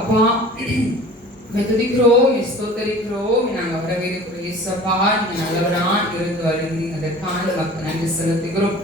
அப்பா துதிக்கிறோம், ஸ்தோத்தரிக்கிறோம். நாங்கள் வரவேற்கிறோம் இயேசப்பா. நீங்க நல்லவரான் இருந்து வருந்தி அதற்கான மக்கள் நன்றி செலுத்துகிறோம்.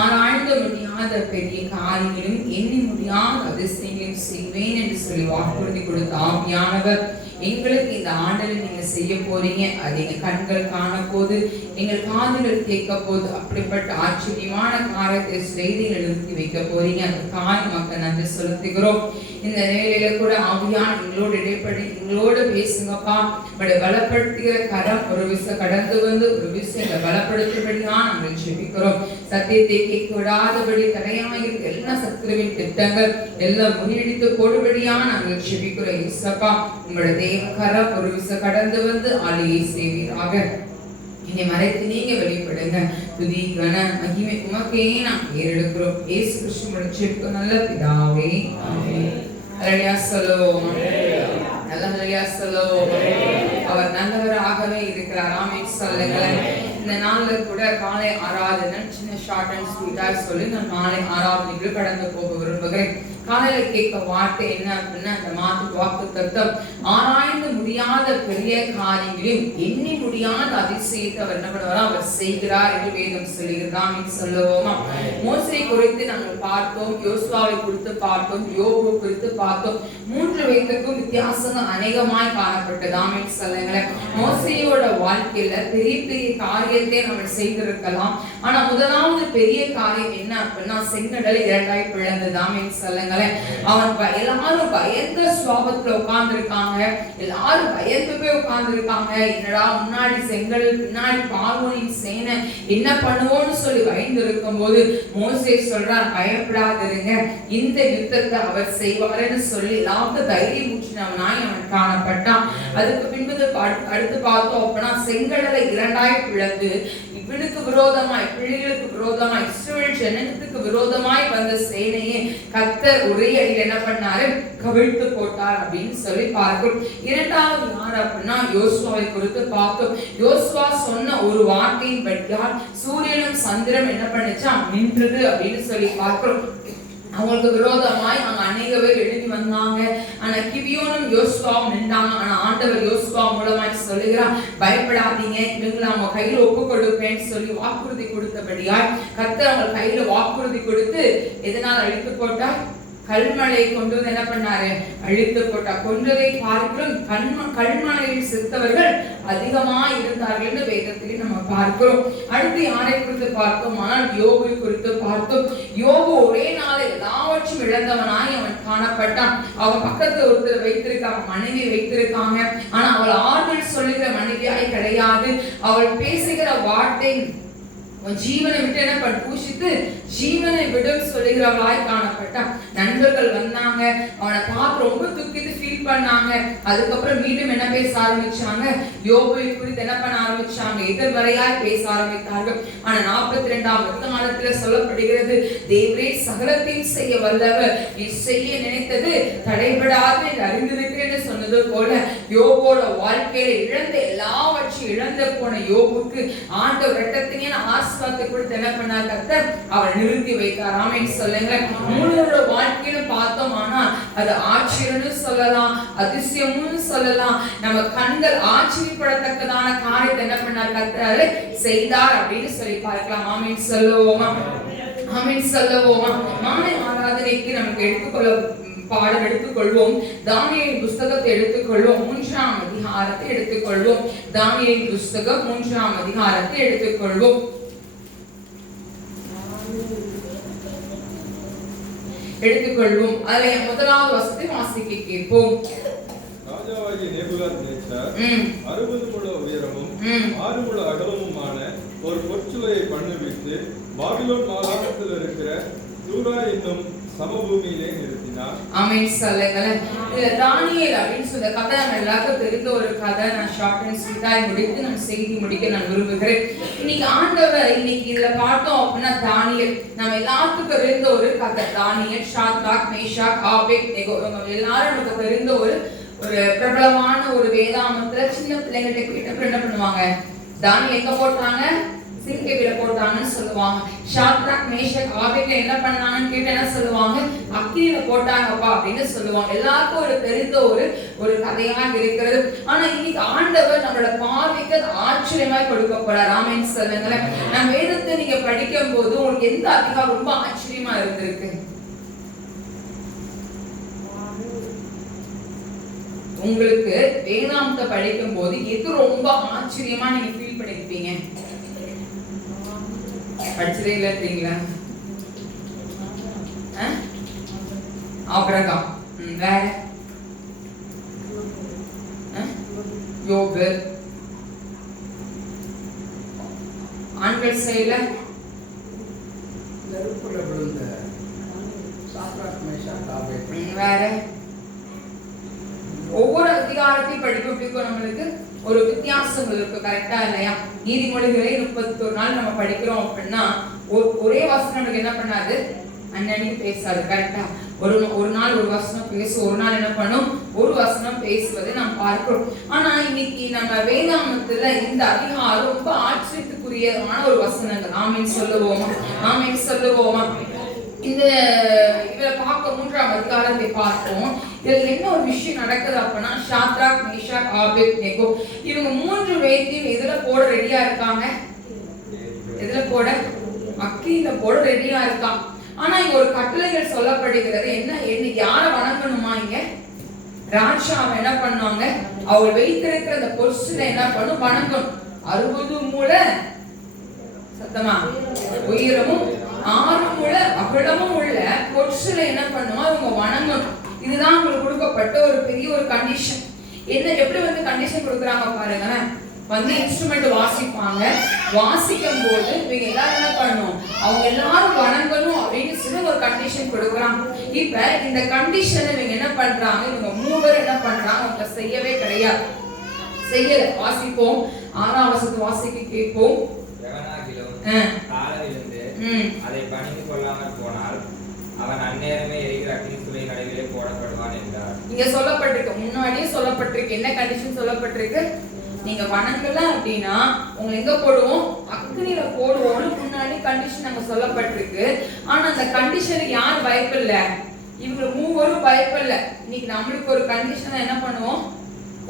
ஆராய்ந்து முடியாத பெரிய காரியங்களும் எண்ணி முடியாத அதிசயங்களையும் செய்வேன் என்று சொல்லி வாக்குறுதி கொடுத்த ஆவியானவர் எங்களுக்கு இந்த ஆண்டில் நீங்க செய்ய போறீங்க. அது எங்க கண்கள் காண போது, எங்கள் காதுகள் கேட்க போது, அப்படிப்பட்ட ஆச்சரியமான காரியத்தை செய்திகள் நிறுத்தி வைக்க போறீங்க. அதுக்காக மக்கள் நன்றி செலுத்துகிறோம். இந்த நிலையில கூட ஆவியான எங்களோடு இடைப்படி எங்களோடு பேசுங்கப்பா. பலப்படுத்துகிற கரம் ஒரு விஷயம் கடந்து வந்து ஒரு விஷயம் எங்களை பலப்படுத்தும்படியா நாங்கள் ஜெபிக்கிறோம். சத்தியத்தை கேட்க விடாதபடி தடையாயிருக்க எல்லா சத்துருவின் திட்டங்கள் எல்லாம் முறியடித்து போடுபடியா நாங்கள் ஜெபிக்கிறோம். இயேசப்பா, உங்களுடைய தேவ கரம் ஒரு விஷயம் கடந்து வந்து ஆலையை செய்வீராக. என்னை மறைத்து நீங்க வெளிப்படுங்க. துதி கன மகிமை உமக்கே நாம் ஏறெடுக்கிறோம். இயேசு கிறிஸ்துவின் ஜெபம் நல்ல பிதாவே, ஆமென். ஹல்லேலூயா சொல்லுவோம். ஹல்லேலூயா சொல்லுவோம். அவர் நல்லவராகவே இருக்கிறார். ஆமென் சொல்லுங்களேன். இந்த நாள்ல கூட காலை ஆராதனை சின்ன ஷார்ட் அண்ட் ஸ்வீட்டா சொல்லி நான் மாலை ஆராதனைக்கு கடந்து போக விரும்புகிறேன். காலையில கேட்க வார்த்தை என்ன அப்படின்னா, அந்த மாத்து வாக்கு தத்துவம் ஆராய்ந்து முடியாத பெரிய காரியங்களையும் எண்ணி முடியாத அதிசயத்தை அவர் என்ன பண்ணுவாரோ அவர் செய்கிறார் என்று வேதம் சொல்லுகிறான் சொல்லுவோமா. மோசே குறித்து நாங்கள் பார்த்தோம், யோசுவாவை குறித்து பார்த்தோம், யோபு குறித்து பார்த்தோம். மூன்று வேதத்துக்கும் வித்தியாசங்கள் அநேகமாய் காணப்பட்டதாமே சொல்லுங்களேன். மோசையோட வாழ்க்கையில பெரிய பெரிய காரியத்தை நம்ம செய்திருக்கலாம். ஆனா முதலாவது பெரிய காரியம் என்ன அப்படின்னா, செங்கடலை இரண்டாய் பிளந்ததாமே சொல்லுங்களேன். அவன் எல்லாரும் பயந்த சுவாபத்துல உட்கார்ந்து இருக்காங்க. எல்லாரும் பயந்து போய் உட்கார்ந்து இருக்காங்க. என்னடா முன்னாடி செங்கல் பின்னாடி பார்வோனின் சேனை, என்ன பண்ணுவோம்னு சொல்லி பயந்து இருக்கும் போது மோசே சொல்றார், பயப்படாதிருங்க, இந்த யுத்தத்தை அவர் செய்வாருன்னு சொல்லி எல்லாருக்கும் தைரியம் ஊற்றினவனாய் அவன் காணப்பட்டான். அதுக்கு பின்பு அடுத்து பார்த்தோம் அப்படின்னா, செங்கடலை இரண்டாய் பிளந்து இவனுக்கு விரோதமாய், பிள்ளைகளுக்கு விரோதமாய், இஸ்ரவேல் ஜனத்துக்கு விரோதமாய் வந்த சேனையை கர்த்தர் ஒரே அடியில் என்ன பண்ணாரு, கவிழ்த்து போட்டார் அப்படின்னு சொல்லி பார்க்கிறோம். இரண்டாவது யார் அப்படின்னா, யோசுவாவை குறித்து பார்த்தோம். யோசுவா சொன்ன ஒரு வார்த்தையின் படியால் சூரியனும் சந்திரனும் என்ன பண்ணுச்சா, நின்றது அப்படின்னு சொல்லி பார்க்கிறோம். அவங்களுக்கு விரோதமாய் அங்க அநேக பேர் எழுதி வந்தாங்க. ஆனா கிபியோனும் யோசுவாவும் நின்றாங்க. ஆனா ஆண்டவர் யோசுவா மூலமாய் சொல்லுகிறார், பயப்படாதீங்க, இவங்களை அவங்க கையில ஒப்பு கொடுப்பேன்னு சொல்லி வாக்குறுதி கொடுத்தபடியாய் கர்த்தர் அவங்க கையில வாக்குறுதி கொடுத்து எதனால் அழித்து போட்டார், கல்மலை கொண்டு வந்து என்ன பண்ணாரு, அழித்து போட்டார். கொன்றதை பார்க்கிறோம், கல்மலையில் செத்தவர்கள் அதிகமா இருந்தார்கள் என்று வேதத்திலே நம்ம பார்க்கிறோம். அடுத்து யாரை குறித்து பார்த்தோம், ஆனால் யோபு குறித்து பார்த்தோம். யோபு ஒரே நாளை எல்லாவற்றையும் இழந்தவனாய் அவன் காணப்பட்டான். அவன் பக்கத்துல ஒருத்தர் வைத்திருக்காங்க, மனைவி வைத்திருக்காங்க. ஆனா அவள் ஆறுதல் சொல்லுகிற மனைவியாய் கிடையாது. அவள் பேசுகிற வார்த்தை ஜீவனை விட்டு என்ன பூஷித்து ஜீவனை விடும் சொல்லுகிறவளாய் காணப்பட்டான். நண்பர்கள் வந்தாங்க, அவனை பார்த்து ரொம்ப துக்கிட்டு ஃபீல் பண்ணாங்க. அதுக்கப்புறம் மீண்டும் என்ன பேச ஆரம்பிச்சாங்க, யோபுவை குறித்து என்ன பண்ண ஆரம்பிச்சாங்க, எதிர்வரையாய் பேச ஆரம்பித்தார்கள். ஆனா 42ஆம் அதிகாரத்துல சொல்லப்படுகிறது, தேவரே சகலத்தையும் செய்ய வல்லவர், செய்ய நினைத்தது தடைபடாது என்று அறிந்திருக்கிறேன்னு சொன்னது போல யோபோட வாழ்க்கையில இழந்த எல்லாவற்றையும் இழந்த போன யோபுக்கு ஆண்டவர் இரட்டத்தின ஆசீர்வாதத்தை கொடுத்து என்ன பண்ணார், கர்த்தர் அவர் நிறுத்தி வைத்தார். ஆமென் சொல்லுங்க. மூணோட வாழ்க்கையிலும் பார்த்தோம், ஆனா அது ஆச்சரியம்னு சொல்லலாம், அதிசயம்னு சொல்லலாம். நம்ம கண்கள் ஆச்சரியப்படத்தக்கதான காரியத்தை என்ன பண்ணார், கர்த்தர் செய்தார் அப்படின்னு சொல்லி பார்க்கலாம். ஆமென் சொல்லுவோமா, ஆமென் சொல்லுவோமா. மாலை ஆராதனைக்கு நமக்கு எடுத்துக்கொள்ள பாடம் எடுத்துக்கொள்வோம். தானியேல் புஸ்தகத்தை எடுத்துக்கொள்வோம், 3ஆம் அதிகாரத்தை எடுத்துக்கொள்வோம். தானியேல் புஸ்தகம் 3ஆம் அதிகாரத்தை எடுத்துக்கொள்வோம். அதுல முதலாவது வசனத்தை வாசிக்க கேட்போம். ராஜாவாகிய நேபுகாத்நேச்சார் 60 முழ உயரமும் 6 முழ அகலமுமான ஒரு பொற்சுவையை பண்ணுவித்து பாபிலோன் மாகாணத்தில் இருக்கிற தூரா என்னும் சமபூமியிலே நிறுத்தினார். ஆமென் சொல்லுங்களேன். இதுல தானியேல் அப்படின்னு சொல்ற கதை நம்ம எல்லாருக்கும் தெரிந்த ஒரு கதை. நான் ஷார்ட் அண்ட் ஸ்வீட்டா முடித்து நான் செய்தி முடிக்க நான் விரும்புகிறேன். இன்னைக்கு ஆண்டவர் இன்னைக்கு இதுல பார்த்தோம் அப்படின்னா, தானியேல் நம்ம எல்லாத்துக்கும் தெரிந்த ஒரு கதை. தானியேல், ஷாத்ராக், மேஷாக், ஆபேத்நேகோ எல்லாரும் நமக்கு தெரிந்த ஒரு பிரபலமான ஒரு வேதாமத்துல சின்ன பிள்ளைங்கிட்ட கேட்டப்ப என்ன பண்ணுவாங்க, தானியேல் எங்க போட்டாங்க, சிங்கவில போட்டாங்கன்னு சொல்லுவாங்க. ஷாத்ராக் மேஷக் ஆபேத்நேகோ என்ன பண்ணாங்கன்னு கேட்டா என்ன சொல்லுவாங்க? அக்கினியில போட்டாங்கப்பா அப்படின்னு சொல்லுவாங்க. எல்லாருக்கும் ஒரு தெரிந்த ஒரு கதையாக இருக்கிறது. ஆனா இன்னைக்கு ஆண்டவர் நம்மளோட பார்வைக்கு ஆச்சரியமாய் கொடுக்க போறார். ஆமென் சொல்லுங்களேன். நம்ம வேதத்தை நீங்க படிக்கும் போது உங்களுக்கு எந்த அதிகாரம் ரொம்ப ஆச்சரியமா இருந்திருக்கு? உங்களுக்கு வேதாந்தத்தை படிக்கும் போது எது ரொம்ப ஆச்சரியமா நீங்க ஃபீல் பண்ணிருப்பீங்க? படிச்சதே இல்லைங்களா? ஆபிரகாம், வேற யோபு, ஆண்கள் சைடுல வேற ஒவ்வொரு அதிகாரத்தையும் படிக்கும் நம்மளுக்கு ஒரு வித்தியாசம் இருக்கு. கரெக்டா இல்லையா? நீதிமொழிகளை 31 நாள் நம்ம படிக்கிறோம் அப்படின்னா ஒரே வசனம் நமக்கு என்ன பண்ணாது? அன்னன்னைக்கு பேசாது. கரெக்டா? ஒரு நாள் ஒரு வசனம் பேசும், ஒரு நாள் என்ன பண்ணும்? ஒரு வசனம் பேசுவதை நாம் பார்க்கிறோம். ஆனா இன்னைக்கு நம்ம வேதாந்தத்துல இந்த அதிகாரம் ரொம்ப ஆச்சரியத்துக்குரியமான ஒரு வசனங்கள். ஆமென் சொல்லுவோமா? ஆமென் சொல்லுவோமா? இந்த இவரை பார்க்க 3ஆம் அதிகாரத்தை பார்ப்போம். இதுல என்ன ஒரு விஷயம் நடக்குது அப்படின்னா, ஷாத்ராக் மேஷாக் ஆபேத்நேகோ இவங்க 3 பேரையும் எதுல போட ரெடியா இருக்காங்க? எதுல போட? அக்கினியில போட ரெடியா இருக்காங்க. ஆனா இங்க ஒரு கட்டளைகள் சொல்லப்படுகிறது. என்ன யார வணங்கணுமா? இங்க ராஜாவை என்ன பண்ணுவாங்க? அவர் வைத்திருக்கிற அந்த பொருசுல என்ன பண்ணும்? வணங்கணும். 60 முழ சத்தமா உயரமும் 6 முழ அகலமும் உள்ள பொருசுல என்ன பண்ணுமா? அவங்க வணங்கணும். இதுதான் உங்களுக்கு கொடுக்கப்பட்ட ஒரு பெரிய ஒரு கண்டிஷன். எப்படி கண்டிஷன் கொடுக்குறாங்க பாருங்க. இன்ஸ்ட்ருமெண்ட் வாசிப்பாங்க. வாசிக்கும் போது இவங்க எல்லாரும் என்ன பண்ணணும்? அவங்க எல்லாரும் வணங்கணும் அப்படின்னு சொல்லி ஒரு கண்டிஷன் கொடுக்குறாங்க. இப்ப இந்த கண்டிஷன் இவங்க என்ன பண்றாங்க? இவங்க 3 பேர் என்ன பண்றாங்க? அவங்க செய்யவே கிடையாது. செய்யல. வாசிப்போம். 6ஆம் வசனத்தை வாசிக்க கேட்போம். அதை பணிந்து கொள்ளாமல் போனால் அவன் அந்நேரமே எரிகிற அக்னி சுளை நடுவிலே போடப்படுவான் என்றார். இங்க சொல்லப்பட்டிருக்கு, முன்னாடியே சொல்லப்பட்டிருக்கு. என்ன கண்டிஷன் சொல்லப்பட்டிருக்கு? நீங்க வணங்கல அப்படின்னா உங்களை எங்க போடுவோம்? அக்னியில போடுவோம்னு முன்னாடி கண்டிஷன் அங்க சொல்லப்பட்டிருக்கு. ஆனா அந்த கண்டிஷனுக்கு யார் பயப்படல? இவங்க 3 பேரும் பயப்படல. இன்னைக்கு நம்மளுக்கு ஒரு கண்டிஷன் என்ன பண்ணுவோம்?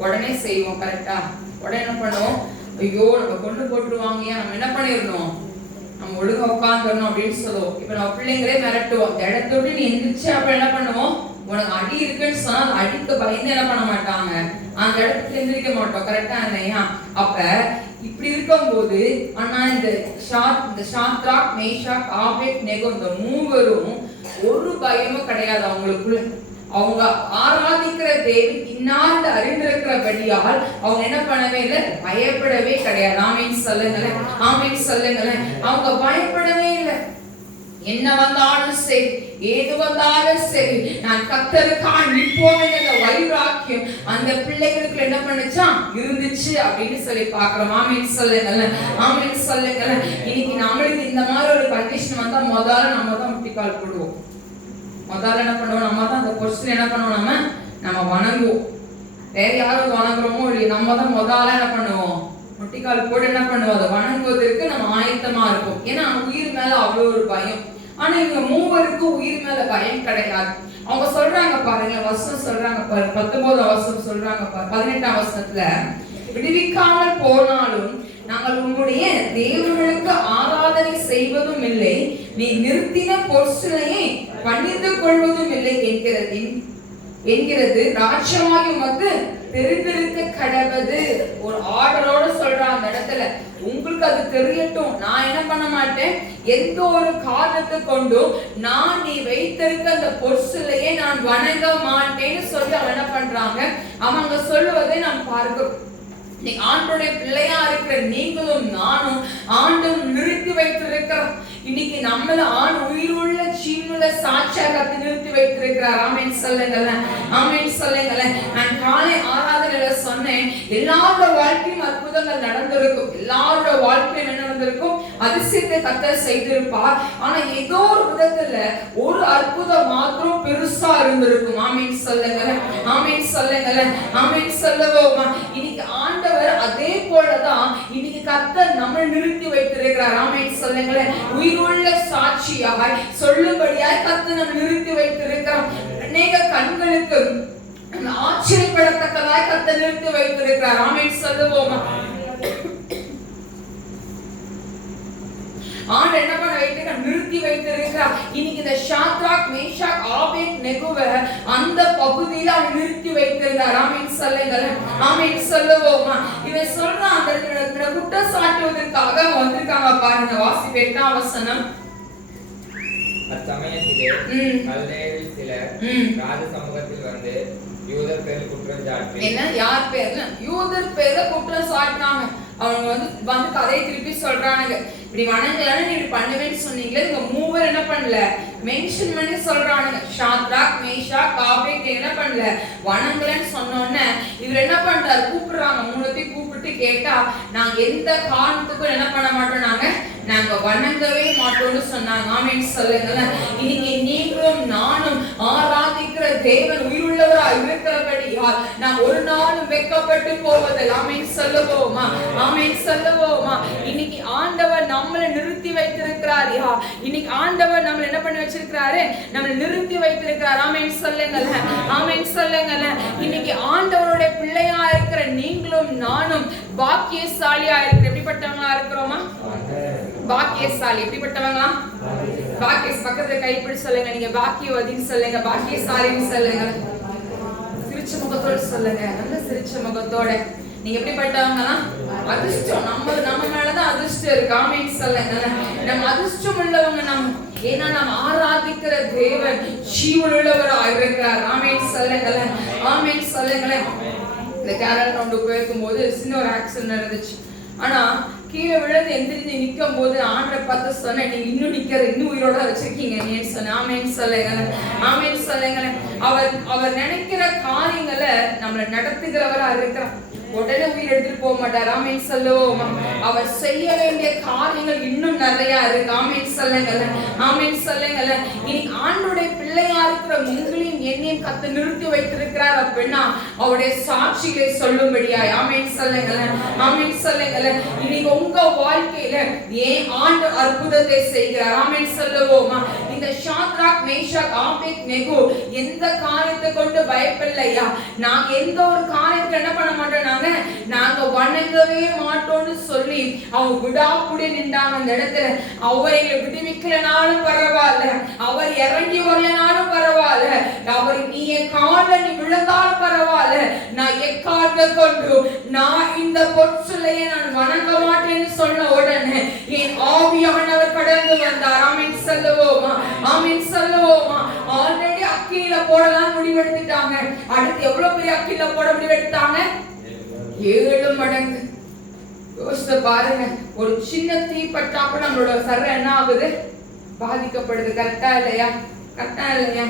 உடனே செய்வோம். கரெக்டா? உடனே என்ன பண்ணுவோம்? ஐயோ நம்ம கொண்டு போட்டுருவாங்க, நம்ம என்ன பண்ணிடணும்? நம்ம ஒழுங்கா உட்காந்துடணும் அப்படின்னு சொல்லுவோம். இப்ப நம்ம பிள்ளைங்களே மிரட்டுவோம். இந்த இடத்தோடு நீ எந்திரிச்சு அப்ப என்ன பண்ணுவோம்? உனக்கு அடி இருக்குன்னு சொன்னா அடிக்க பயந்து என்ன பண்ண மாட்டாங்க? அந்த இடத்துல எந்திரிக்க மாட்டோம். கரெக்டா இல்லையா? அப்ப இப்படி இருக்கும் போது ஆனா இந்த ஷாத்ராக் மேஷாக் ஆபேத்நேகோ இந்த 3 பேரும் ஒரு பயமும் கிடையாது அவங்களுக்குள்ள. அவங்க ஆராதிக்கிற தேவி இன்னார்ந்து அறிந்திருக்கிறபடியால் அவங்க என்ன பண்ணவே இல்லை? பயப்படவே கிடையாது. ஆமென் சொல்லுங்களேன். ஆமென் சொல்லுங்களேன். அவங்க பயப்படவே இல்லை. என்ன வந்தாலும் சரி, ஏது வந்தாலும் சரி, நான் கர்த்தருக்காய் நிற்போம் என்ற வைராக்கியம் அந்த பிள்ளைகளுக்கு என்ன பண்ணுச்சாம்? இருந்துச்சு அப்படின்னு சொல்லி பார்க்கிறோம். ஆமென் சொல்லுங்களேன். ஆமென் சொல்லுங்களேன். இன்னைக்கு நம்மளுக்கு இந்த மாதிரி ஒரு கண்டிஷன் வந்தா முதல்ல நம்ம தான் முட்டிக்கால் போடுவோம். முதல்ல என்ன பண்ணுவோம்? நம்ம தான் அந்த பொருள் என்ன பண்ணுவோம்? நம்ம வணங்குவோம். வேற யாரும் வணங்குறோமோ இல்லையா, நம்ம தான் முதல்ல என்ன பண்ணுவோம்? முட்டிக்கால் போட்டு என்ன பண்ணுவோம்? அதை வணங்குவதற்கு நம்ம ஆயத்தமா இருப்போம். ஏன்னா உயிர் மேல அவ்வளவு ஒரு பயம். ஆனா இவங்க 3 பேருக்கும் உயிர் மேல பயம் கிடையாது. அவங்க சொல்றாங்க பாருங்க, வசனம் சொல்றாங்க பாருங்க, 19ஆம் வசனம் சொல்றாங்க பாருங்க. 18ஆம் வசனத்துல விடுவிக்காமல் போனாலும் நாங்கள் உன்னுடைய தேவர்களுக்கு ஆராதனை செய்வதும் இல்லை, நீ நிறுத்தின பொருளையை பணிந்து கொள்வதும் இல்லை என்கிறது ராஜ்யமாகி உமக்கு தெரிந்திருக்க கடவது. ஒரு ஆர்டரோட சொல்றான் அந்த இடத்துல. உங்களுக்கு அது தெரியட்டும், நான் என்ன பண்ண மாட்டேன், எந்த ஒரு காரணத்தை கொண்டும் நான் நீ வைத்திருக்க அந்த பொருளையே நான் வணங்க மாட்டேன்னு சொல்லி அவன் என்ன பண்றாங்க? அவங்க சொல்லுவதை நாம் பார்க்கிறோம். நீ ஆண்டோடைய பிள்ளையா இருக்கிற நீங்களும் நானும் ஆண்டும் நிறுத்தி வைத்திருக்கிறோம். இன்னைக்கு நம்மள உயிருள்ள ஜீவனுள்ள சாட்சியாக நிறுத்தி வைத்திருக்கிறார். ஆமென் சொல்லுங்களேன். ஆமென் சொல்லுங்களேன். நான் காலை ஆராதனையில சொன்னேன், எல்லாரோட வாழ்க்கையும் அற்புதங்கள் நடந்திருக்கும். எல்லாரோட வாழ்க்கையும் என்ன நடந்திருக்கும்? அதிசயத்தை கர்த்தர் செய்திருப்பார். ஆனா ஏதோ ஒரு விதத்துல ஒரு அற்புதம் மாத்திரம் பெருசா இருந்திருக்கும். ஆமென் சொல்லுங்களேன். ஆமென் சொல்லுங்களேன். ஆமென் சொல்லுவோமா? இன்னைக்கு ஆண்டவர் அதே போலதான் இன்னைக்கு இன்னைக்கு கர்த்தர் நம்மை நிறுத்தி வைத்திருக்கிறார். ஆமென் சொல்லுங்களேன். உயிருள்ள சாட்சியாய் சொல்லும்படியாய் கர்த்தர் நம்மை நிறுத்தி வைத்திருக்கிறார். அநேக கண்களுக்கு ஆச்சரியப்படத்தக்கதாய் கர்த்தர் நிறுத்தி வைத்திருக்கிறார். ஆமென் சொல்லுவோமா? ஆண்டவர் என்ன பண்ண வைத்திருக்கிறார்? நிறுத்தி வைத்திருக்கிறார். இன்னைக்கு இந்த ஷாத்ராக் மேஷாக் ஆபேத்நேகோவை அந்த பகுதியில அவர் நிறுத்தி வைத்திருந்தார். ஆமென் சொல்லுங்களேன். ஆமென் சொல்லுவோமா? இவன் சொல்றான், அந்த குற்றம் சாட்டுவதற்காக வந்திருக்காங்க பாருங்க. வாசிப்பு 8ஆம் வசனம். அச்சமயத்திலே கல்தேயரில் சிலர் ராஜ சமூகத்தில் வந்து யூதர் பேரில் குற்றம் சாட்டி, என்ன யார் பேர்ல? யூதர் பேர்ல குற்றம் சாட்டினாங்க. அவங்க வந்து கதையை திருப்பி சொல்றானுங்க. இப்படி வணங்கலான்னு நீ பண்ணுவேன்னு சொன்னீங்களே, இவங்க மூவர் என்ன பண்ணல, மென்ஷன் பண்ணி சொல்றானுங்க. ஷாத்ராக் மேஷாக் ஆபேத்நேகோ என்ன பண்ணல, வணங்கலன்னு சொன்னோன்னே இவர் என்ன பண்றாரு, கூப்பிடுறாங்க. மூணுத்தையும் கூப்பிட்டு கேட்டா, நாங்க எந்த காரணத்துக்கும் என்ன பண்ண மாட்டோம், நாங்க வணங்கவே மாட்டோம்னு சொன்னாங்க. ஆமென் சொல்லுங்களேன். இன்னைக்கு நீங்களும் நானும் ஆராதிக்கிற தேவன் உயிருள்ளவராய் இருக்கிறபடியால் நாம் ஒரு நாளும் வெட்கப்பட்டு போவதில்லை. ஆமென் சொல்லுவோமா? ஆமென் சொல்லுவோமா? இன்னைக்கு ஆண்டவர் நம்மளை நிறுத்தி வைத்திருக்கிறார். இன்னைக்கு ஆண்டவர் நம்மளை என்ன பண்ணி வச்சிருக்கிறாரு, நம்மளை நிறுத்தி வைத்திருக்கிறார். ஆமென் சொல்லுங்களேன். ஆமென் சொல்லுங்களேன். இன்னைக்கு ஆண்டவருடைய பிள்ளையா இருக்கிற நீங்களும் நானும் பாக்கியசாலியா இருக்கிற எப்படிப்பட்டவங்களா இருக்கிறோமா? பாக்கியசாலி எப்படிப்பட்டவங்களா? பாக்கியஸ் பக்கத்துல கைப்பிடி சொல்லுங்க. நீங்க பாக்கியவதின்னு சொல்லுங்க, பாக்கியசாலின்னு சொல்லுங்க. சிரிச்ச முகத்தோட சொல்லுங்க, நல்ல சிரிச்ச முகத்தோட. நீங்க எப்படிப்பட்டவங்களா? அதிர்ஷ்டம் நம்ம மேலதான் அதிர்ஷ்டம் இருக்கு. ஆமென் சொல்லுங்க. நம்ம அதிர்ஷ்டம் உள்ளவங்க நம்ம. ஏன்னா நம்ம ஆராதிக்கிற தேவன் ஜீவனுள்ளவராய் இருக்கிறார். ஆமென் சொல்லுங்களேன். ஆமென் சொல்லுங்களேன். இந்த கேரளா ரவுண்டு போயிருக்கும் போது சின்ன ஒரு ஆக்சிடென்ட் நடந்துச்சு. ஆனா கீழே விழுந்து எந்திரிச்சு நிற்கும் போது ஆண்டரை பார்த்து சொன்னேன், நீங்க இன்னும் நிக்கிற, இன்னும் உயிரோட வச்சிருக்கீங்க நீன்னு சொன்ன. ஆமென் சொல்லுங்களேன். ஆமென் சொல்லுங்களேன். அவர் நினைக்கிற காரியங்களை நம்மளை நடத்துகிறவரா இருக்கிறார். உடனே உயிர் எடுத்துட்டு போக மாட்டார். ஆமென் சொல்லுவோமா? அவர் செய்ய வேண்டிய காரியங்கள் இன்னும் நிறைய இருக்கு. ஆமென் சொல்லுங்களேன். ஆமென் சொல்லுங்களேன். இன்னைக்கு ஆண்டவருடைய பிள்ளையா இருக்கிற உங்களையும் என்னையும் கர்த்தர் நிறுத்தி வைத்திருக்கிறார் அப்படின்னா அவருடைய சாட்சிகளை சொல்லும்படியாய். ஆமென் சொல்லுங்களேன். ஆமென் சொல்லுங்களேன். இன்னைக்கு உங்க வாழ்க்கையில ஏன் ஆண்டு அற்புதத்தை செய்கிறார்? ஆமென் சொல்லுவோமா? இந்த ஷாத்ராக் மேஷாக் ஆபேத்நேகோ எந்த காரியத்தை கொண்டு பயப்படலையா? நாங்க எந்த ஒரு காரியத்தை என்ன பண்ண மாட்டோம், நாங்க வணங்கவே மாட்டோம்னு சொல்லி அவங்க விடாப்புடி நின்றாங்க அந்த இடத்துல. அவரை விடுவிக்கலனாலும் பரவாயில்ல, அவர் இறங்கி வரலனாலும் பரவாயில்ல, அவர் நீ என் காலில் நீ விழுந்தாலும் பரவாயில்ல, நான் எக்காரணத்தை கொண்டு நான் இந்த பொற்சிலையை நான் வணங்க மாட்டேன்னு சொன்ன உடனே என் ஆவியானவர் கடந்து வந்தார். ஆமென் சொல்லுவோமா? ஆமென் சொல்லுவோமா? ஆல்ரெடி அக்கில போடலாம் முடிவெடுத்துட்டாங்க. அடுத்து எவ்வளவு பெரிய அக்கில போட முடிவெடுத்தாங்க? 7 மடங்கு. யோசித்து பாருங்க. ஒரு சின்ன தீ பட்டாப்ப நம்மளோட சர்ற என்ன ஆகுது, பாதிக்கப்படுது. கரெக்டா இல்லையா? கரெக்டா இல்லையா?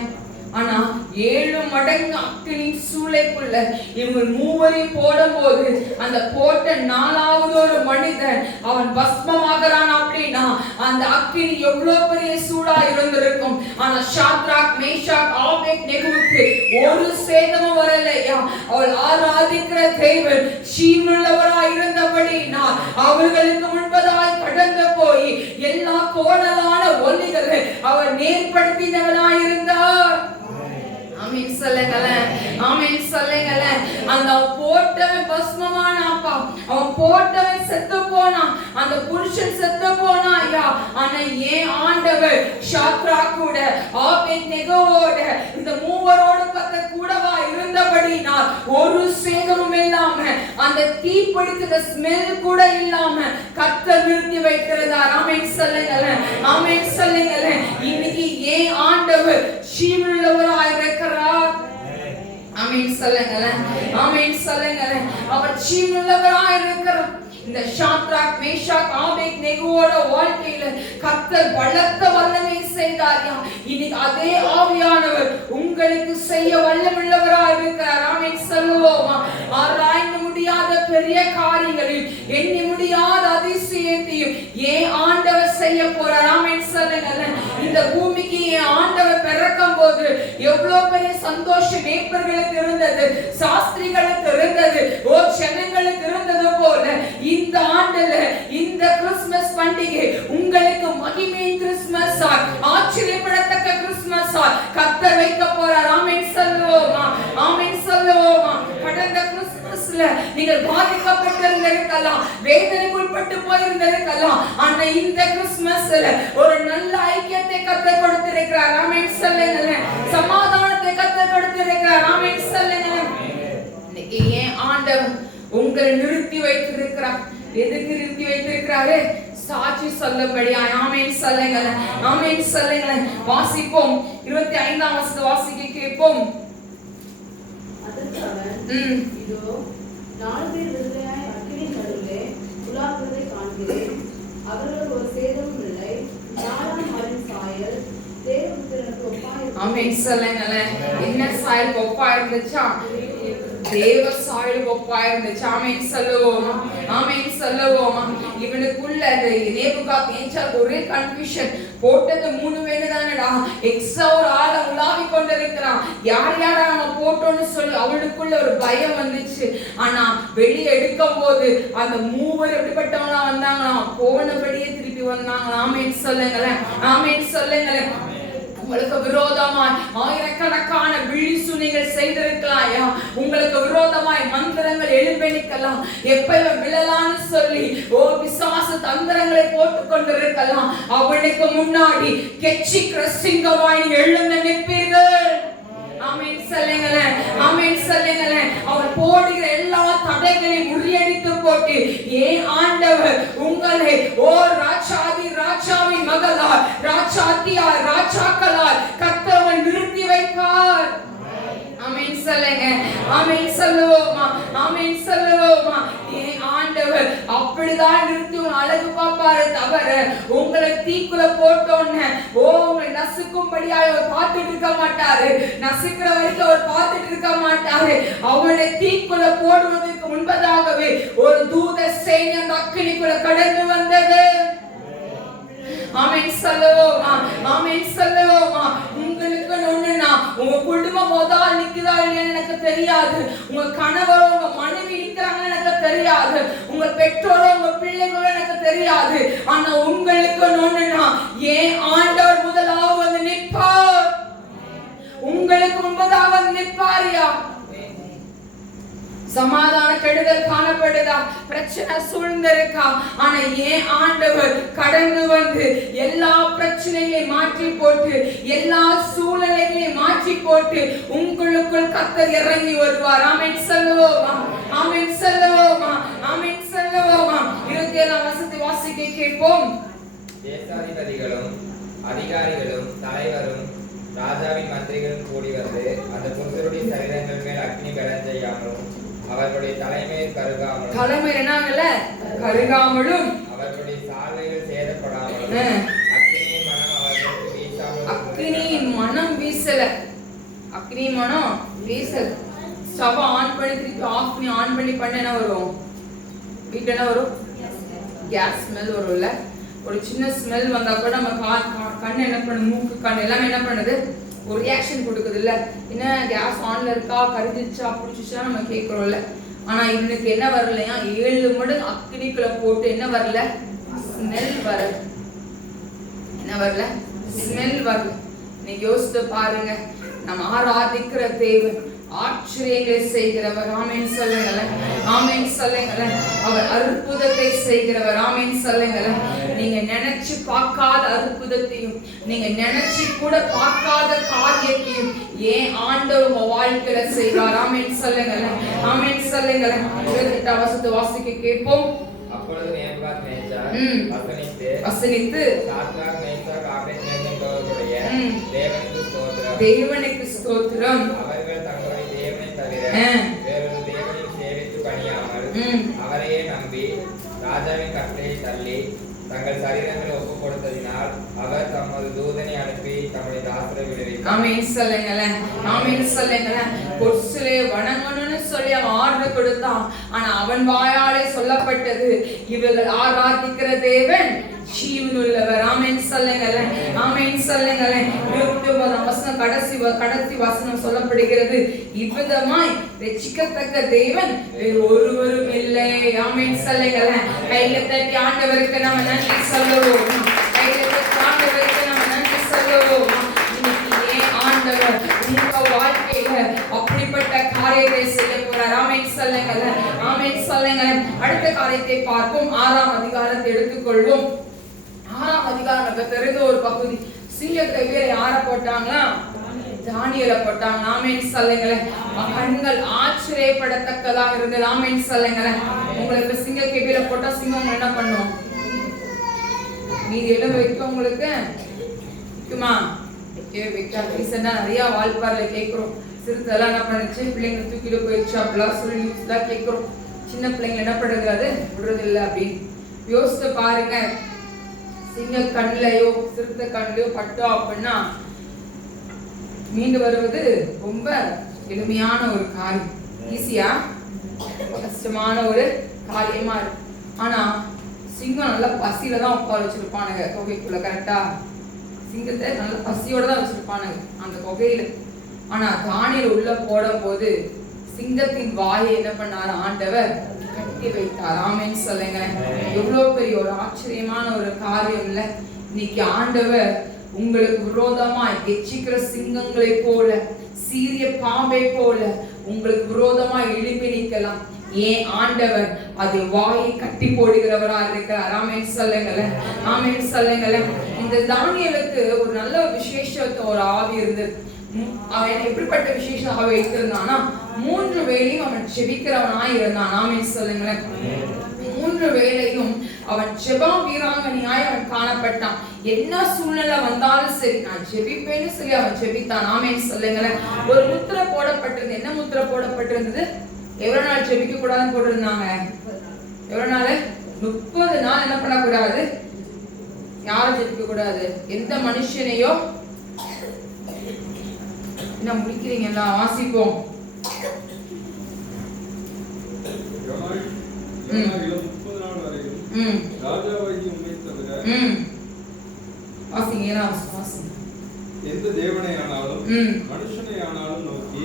ஆனா 7 மடங்கு அக்கினி சூளைக்குள்ள இவங்க மூவரையும் போடும்போது அந்த போட்ட 4வது ஒரு மனிதன் அவன் பஸ்மமாகறான் அப்படின்னா அந்த அக்கினி எவ்வளவு பெரிய சூடா இருந்திருக்கும். ஆனா ஷாத்ராக் மேஷாக் ஆபேத்நேகோவுக்கு ஒரு சேதமும் வரலையா? அவள் ஆராதிக்கிற தேவன் ஜீவனுள்ளவராய் இருந்தபடினா அவர்களுக்கு முன்பதாய் கடந்து போய் எல்லா கோணலான ஒலிகளை அவர் நேர்படுத்தினவனாய் இருந்தார். ஆமென் சொல்லுங்களேன். ஆமென் சொல்லுங்களேன். அந்த போட்டவன் பஸ்மமானாப்பா, அவன் போட்டவன் செத்து போனான், அந்த புருஷன் செத்து போனா. ஐயா, ஆனா ஏன் ஆண்டவர் ஷாத்ராக்கோட ஆபேத்நேகோவோட இந்த மூவரோடு கர்த்தர் கூடவா இருந்தபடினால் ஒரு சேதமும் இல்லாம அந்த தீப்பிடித்த ஸ்மெல் கூட இல்லாம கர்த்தர் நிறுத்தி வைத்திருந்தார். ஆமென் சொல்லுங்களேன். ஆமென் சொல்லுங்களேன். இன்னைக்கு ஏன் ஆண்டவர் ஜீவனுள்ளவராய் இருக்கிறார்? ஆமென் சொல்லுங்களேன். ஆமென் சொல்லுங்களேன். அவர் ஜீவனுள்ளவராய் இருக்கிறார். இந்த ஷாத்ராக் மேஷாக் ஆபேத்நேகோவோட வாழ்க்கையில கர்த்தர் பலத்த வல்லமை செய்தார். இன்னைக்கு அதே ஆவியானவர் உங்களுக்கு செய்ய வல்லமுள்ளவராய் இருக்கிறார். ஆமென் சொல்லுவோமா? ஆராய்ந்து முடியாத பெரிய காரியங்களையும் எண்ணி முடியாத அதிசயத்தையும் ஏன் ஆண்டவர் செய்ய போறார்? ஆமென் சொல்லுங்களேன். இந்த பூமிக்கு ஏன் ஆண்டவர் பிறக்கும் போது எவ்வளவு பெரிய சந்தோஷம் மேய்ப்பர்களுக்கு இருந்தது, சாஸ்திரிகளுக்கு இருந்தது, ஜனங்களுக்கு இருந்தது போல இந்த ஆண்டுல கிறிஸ்மஸ்ல நீங்கள் பாதிக்கப்பட்டிருந்திருக்கலாம், வேதனைக்குட்பட்டு போயிருந்திருக்கலாம். ஆனா இந்த கிறிஸ்மஸ்ல ஒரு நல்ல ஐக்கியத்தை கர்த்தர் கொடுத்திருக்கிறார். ஆமென் சொல்லுங்க. சமாதானத்தை கர்த்தர் கொடுத்திருக்கிறார். ஆமென் சொல்லுங்க. இன்னைக்கு ஏன் ஆண்டவர் உங்களை நிறுத்தி வைத்திருக்கிறார்? எதுக்கு நிறுத்தி வைத்திருக்கிறாரு? சாட்சி சொல்லும்படியா. ஆமென் சொல்லுங்க. ஆமென் சொல்லுங்க. வாசிப்போம். 25ஆம் வசனத்தை வாசிக்க கேட்போம். அதற்கு அவன், இதோ 4 பேர் விடுதலையாய் அக்கினியின் நடுவிலே உலாவுவதை காண்கிறேன். அவர்கள் ஒரு சேதமும் இல்லை. 4ஆம் ஆளின் சாயல் தேவபுத்திரனுக்கு ஒப்பாய். ஆமென் சொல்லுங்க. என்ன சாயல் ஒப்பா இருந்துச்சா? தேவ சாயல் ஒப்பா இருந்துச்சு. ஆமென் சொல்லுவோமா? ஆமென் சொல்லுவோமா? இவனுக்குள்ள அந்த நேபுகாத்நேச்சார் ஒரே கன்ஃபியூஷன் போட்டது 3 பேரு தானடா. எக்ஸ்ட்ரா ஒரு ஆள உலாவி கொண்டிருக்கிறான். யார் யாரா நம்ம போட்டோன்னு சொல்லி அவளுக்குள்ள ஒரு பயம் வந்துச்சு. ஆனா வெளியே எடுக்கும் போது அந்த 3 பேர் எப்படிப்பட்டவங்களா வந்தாங்களா? போனபடியே திருப்பி வந்தாங்களா? ஆமென் சொல்லுங்களேன். ஆமென் சொல்லுங்களேன். உங்களுக்கு விரோதமாய் ஆயிரக்கணக்கான விழி சுனிகள் செய்திருக்கலாம். உங்களுக்கு விரோதமாய் மந்திரங்கள் எழுப்பெணிக்கலாம். எப்ப விழலான்னு சொல்லி பிசாசு தந்திரங்களை போட்டுக் கொண்டிருக்கலாம். அவனுக்கு முன்னாடி கெச்சிக்கிற சிங்கமாய் எழுந்து நிற்பீர்கள். ஆமென் சொல்லுங்களேன். ஆமென் சொல்லுங்களேன். அவர் போடுகிற எல்லா தடைகளையும் முறியடித்து போட்டு ஏன் ஆண்டவர் உங்களை ராஜாதி ராஜாவின் மகளால் ராஜாத்தியார் ராஜாக்களால் கர்த்தர் நிறுத்தி வைப்பார். ஆமென் சொல்லுங்க. ஆமென் சொல்லுவோமா? ஆமென் சொல்லுவோமா? ஏன் ஆண்டவர் அப்படிதான் நிறுத்தி அழகு பாப்பாரு தவிர உங்களை தீக்குள்ள போட்டோன்னு உங்களை நசுக்கும்படியா அவர் பார்த்துட்டு இருக்க மாட்டாரு. நசுக்கிற வரைக்கும் அவர் பார்த்துட்டு இருக்க மாட்டாரு. அவனை தீக்குள்ள போடுவதற்கு முன்பதாகவே ஒரு தூத சேனை அந்த அக்கினிக்குள்ள கடந்து வந்தது. ஆமென் சொல்லுவோமா? ஆமென் சொல்லுவோமா? உங்களுக்கு ஒண்ணுனா உங்க குடும்பம் முதல் நிக்குதா இல்லைன்னு எனக்கு தெரியாது. உங்க கணவரோ உங்க மனைவி நிக்கிறாங்கன்னு எனக்கு தெரியாது. உங்க பெற்றோரோ உங்க பிள்ளைகளோ எனக்கு தெரியாது. ஆனா உங்களுக்கு ஒண்ணுனா ஏன் ஆண்டவர் முதலாவது நிற்பார். உங்களுக்கு முன்பதாக நிற்பாரியா? சமாதான கெடுதல் காணப்படுதா? பிரச்சனை சூழ்ந்திருக்கா? ஆனா ஏன் ஆண்டவர் கடந்து வந்து எல்லா பிரச்சனைகளையும் மாற்றி போட்டு எல்லா சூழ்நிலைகளையும் மாற்றி போட்டு உங்களுக்குள் கர்த்தர் இறங்கி வருவார். ஆமென் சொல்லுவோமா? ஆமென் சொல்லுவோமா? ஆமென் சொல்லுவோமா? 27ஆம் வசனத்தை வாசிக்க கேட்போம். தேசாதிபதிகளும் அதிகாரிகளும் தலைவரும் ராஜாவின் மந்திரிகளும் கூடி வந்து அந்த புருஷருடைய சரீரங்கள் மேல் அக்னி கடன் செய்யாமலும் அவர்களுடைய தலைமையில் கருகாமலும் தலைமை என்னாகல கருகாமலும் அவர்களுடைய சால்வைகள் சேதப்படாமலும் அக்னியின் மனம் அவர்களுக்கு வீசாமலும் அக்னியின் மனம் வீசல. அக்னியின் மனம் வீசல. ஸ்டவ் ஆன் பண்ணி திருப்பி ஆஃப் பண்ணி ஆன் பண்ணி பண்ண என்ன வரும்? வீட்டுல என்ன வரும்? கேஸ் ஸ்மெல் வரும்ல. ஒரு சின்ன ஸ்மெல் வந்தா கூட நம்ம கண் என்ன பண்ணுது? மூக்கு கண் எல்லாமே என்ன பண்ணுது? ஒரு ரியாக்ஷன் கொடுக்குது இல்ல. என்ன கேஸ் ஆன்ல இருக்கா, கருதிச்சா, பிடிச்சிச்சா நம்ம கேட்கிறோம்ல. ஆனா இவனுக்கு என்ன வரலையா? 7 மடங்கு அக்னிக்குள்ள போட்டு என்ன வரல? ஸ்மெல் வரல. என்ன வரல? ஸ்மெல் வரல. நீங்க யோசித்து பாருங்க. நம்ம ஆராதிக்கிற தேவன் ஆச்சரியங்களை செய்கிறவர். ஆமென் சொல்லுங்களேன். ஆமென் சொல்லுங்களேன். அவர் அற்புதத்தை செய்கிறவர். ஆமென் சொல்லுங்களேன். நீங்க நினைச்சு பார்க்காத அற்புதத்தையும் நீங்க நினைச்சு கூட பார்க்காத காரியத்தையும் ஏன் ஆண்டவர் உங்க வாழ்க்கையில செய்வார். ஆமென் சொல்லுங்களேன். ஆமென் சொல்லுங்களேன். 28ஆம் வசனத்தை வாசிக்க கேட்போம். அப்பொழுது நேபுகாத்நேச்சார் வசனித்து சாத்ராக் மேஷாக் ஆபேத்நேகோ என்பவர்களுடைய தேவனுக்கு ஸ்தோத்திரம். தேவனுக்கு ஸ்தோத்திரம். அவர்கள் தங்களுடைய தேவனை தவிர வேறொரு தேவனையும் சேவித்து பணியாமல் அவரையே நம்பி ராஜாவின் கட்டளையை தள்ளி தங்கள் சரீரங்களை ஒப்புக் கொடுத்ததினால் அவர் தமது தூதனை அனுப்பி தம்முடைய தாசரை விடுவித்தார். ஆமென் சொல்லுங்களேன். ஆமென் சொல்லுங்களேன். பொருளே வணங்கணும்னு சொல்லி அவன் ஆர்டர் கொடுத்தான். ஆனா அவன் வாயாலே சொல்லப்பட்டது இவர்கள் ஆராதிக்கிற தேவன் ஜீவனுள்ளவர். ஆமென் சொல்லுங்களேன். ஆமென் சொல்லுங்களேன். 29ஆம் வசனம் கடைசி வசனம் சொல்லப்படுகிறது. இவ்விதமாய் ரட்சிக்கத்தக்க தேவன் வேறு ஒருவரும் இல்லை. ஆமென் சொல்லுங்களேன். கையில தட்டி ஆண்டவருக்கு நம்ம நன்றி சொல்லுவோம். கையில தட்டி ஆண்டவருக்கு நம்ம நன்றி சொல்லுவோம். இன்னைக்கு ஏன் ஆண்டவர் உங்க வாழ்க்கையில அப்படிப்பட்ட காரியத்தை செய்ய போறார். ஆமென் சொல்லுங்களேன். ஆமென் சொல்லுங்களேன். அடுத்த காரியத்தை பார்ப்போம். 6ஆம் அதிகாரத்தை எடுத்துக்கொள்வோம். 6ஆம் அதிகாரம் நமக்கு தெரிந்த ஒரு பகுதி. சிங்கத்தை வேற யார போட்டாங்களா? தானியேலை போட்டாங்க. ஆமென் சொல்லுங்களேன். கண்கள் ஆச்சரியப்படத்தக்கதாக இருந்தது. ஆமென் சொல்லுங்களேன். உங்களுக்கு சிங்க கேபில போட்டா சிங்கம் என்ன பண்ணும்? மீதி எல்லாம் வைக்க உங்களுக்கு வைக்குமா? வைக்காது. ரீசெண்டா நிறைய வால்பாறையில கேட்கிறோம். சிறுத்தெல்லாம் என்ன பண்ணுச்சு? பிள்ளைங்க தூக்கிட்டு போயிடுச்சு அப்படிலாம் சொல்லி நியூஸ் தான் கேட்கிறோம். சின்ன பிள்ளைங்க என்ன பண்ணுறது? விடுறது இல்லை அப்படின்னு யோசித்து பாருங்க. சிங்க கண்ணிலையோ சிறுத்தை கண்ணிலையோ பட்டோம் அப்படின்னா மீண்டு வருவது ரொம்ப எளிமையான ஒரு காரியம். ஈஸியா கஷ்டமான ஒரு காரியமா இருக்கு. ஆனா சிங்கம் நல்லா பசியில தான் உட்கார வச்சிருப்பானுங்க குகைக்குள்ள. கரெக்டா? சிங்கத்தை நல்ல பசியோட தான் வச்சிருப்பானுங்க அந்த குகையில. ஆனா தானியேல் உள்ள போடும் போது சிங்கத்தின் வாயை என்ன பண்ணாரு? ஆண்டவர் கட்டி வைத்தார். ஆமென் சொல்லுங்க. எவ்வளவு பெரிய ஒரு ஆச்சரியமான ஒரு காரியம் இல்ல? இன்னைக்கு ஆண்டவர் உங்களுக்கு விரோதமாய் கெச்சிக்கிற சிங்கங்களை போல, சீரிய பாம்பை போல உங்களுக்கு விரோதமாய் எழுப்பி நிற்கலாம். ஏன்? ஆண்டவர் அது வாயை கட்டி போடுகிறவரா இருக்கிறார். ஆமென் சொல்லுங்களேன். ஆமென் சொல்லுங்களேன். இந்த தானியேலுக்கு ஒரு நல்ல விசேஷத்தை ஒரு ஆவி இருந்தது. அவன் எப்படிப்பட்ட விசேஷ ஆவி வைத்திருந்தானா 3 வேளையும் அவன் ஜெபிக்கிறவனாய் இருந்தான். ஆமென் சொல்லுங்களேன். 3 வேளையும் அவன் ஜெப வீராங்கனையாய் அவன் காணப்பட்டான். என்ன சூழ்நிலை வந்தாலும் சரி நான் ஜெபிப்பேன்னு சொல்லி அவன் ஜெபித்தான். ஆமென் சொல்லுங்களேன். ஒரு முத்திரை போடப்பட்டிருந்தது. என்ன முத்திரை போடப்பட்டிருந்தது? எவ்வளவு நாள் ஜெபிக்க கூடாதுன்னு போட்டிருந்தாங்க? எவ்வளவு நாள்? 30 நாள் என்ன பண்ணக்கூடாது? யாரும் ஜெபிக்க கூடாது. எந்த மனுஷனையோ என்ன முடிக்கிறீங்களா? வாசிப்போம். எந்த தேவனை ஆனாலும் மனுஷனை ஆனாலும் நோக்கி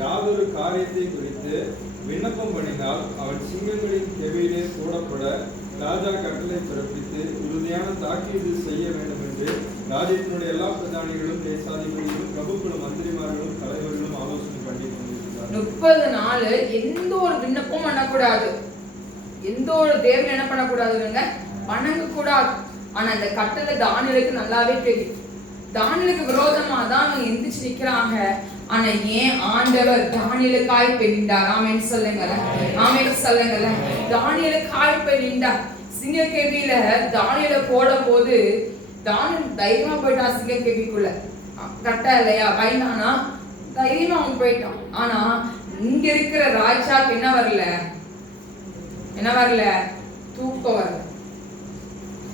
யாதொரு காரியத்தை குறித்து விண்ணப்பம் பண்ணினால் அவன் சிங்கங்களின் கெபியிலே போடப்பட ராஜா கட்டளை பிறப்பித்து உறுதியான தாக்கீது செய்ய வேண்டும் என்று ராஜ்யத்தினுடைய எல்லா பிரதானிகளும் தேசாதிபதிகளும் பிரபுக்களும் மந்திரிமார்களும் தலைவர்களும் ஆலோசனை பண்ணி கொண்டிருக்கிறார். 30 நாள் எந்த ஒரு விண்ணப்பம் பண்ணக்கூடாது. எந்த ஒரு தேவன் என்ன பண்ணக்கூடாதுங்க? வணங்க கூடாது. ஆனா இந்த கட்டளை தானியேலுக்கு நல்லாவே தெரியும். தானியேலுக்கு விரோதமா தான் எந்திரிச்சு நிக்கிறாங்க. ஆனா ஏன் ஆண்டவர் தானியேலுக்காய் நின்றார்? ஆமென் சொல்லுங்களேன். ஆமென் சொல்லுங்களேன். தானியேலுக்காய் நின்றார். சிங்க கேபியில தானியேலை போடும் போது தானியேல் தைரியமா போயிட்டான் சிங்க கேபிக்குள்ள. கரெக்டா இல்லையா? பயந்தானா? தைரியமா அவன் போயிட்டான். ஆனா இங்க இருக்கிற ராஜாக்கு என்ன வரல? என்ன வரல? தூக்கம் வரல.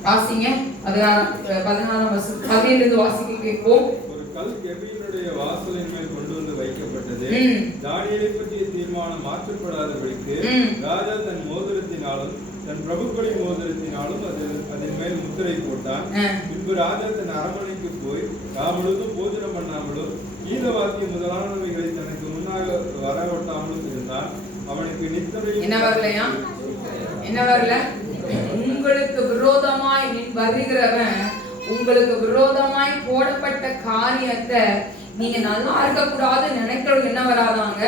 வாசிங்க. 14ஆம் வசனம் 17 இருந்து வாசிக்க கேட்போம். ஒரு கல் கெபியினுடைய வாசலின் மேல் கொண்டு வந்து வைக்கப்பட்டது. தானியேலை பற்றிய தீர்மானம் மாற்றப்படாதபடிக்கு ராஜா தன் மோதிரத்தினாலும் தன் பிரபுக்களின் மோதிரத்தினாலும் அதன் மேல் முத்திரை போட்டான். பின்பு ராஜா தன் அரண்மனைக்கு போய் முழுவதும் போஜனம் பண்ணாமலும் கீத வாக்கியம் முதலானவைகளை தனக்கு முன்னாக வரவட்டாமலும் இருந்தான். அவனுக்கு நித்திரையும் என்ன வரலையா? என்ன வரல? உங்களுக்கு விரோதமாய் வருகிறவன் உங்களுக்கு விரோதமாய் போடப்பட்ட காரியத்தை நீங்க நல்லா இருக்க கூடாது நினைக்கிறவங்க என்ன வராதாங்க?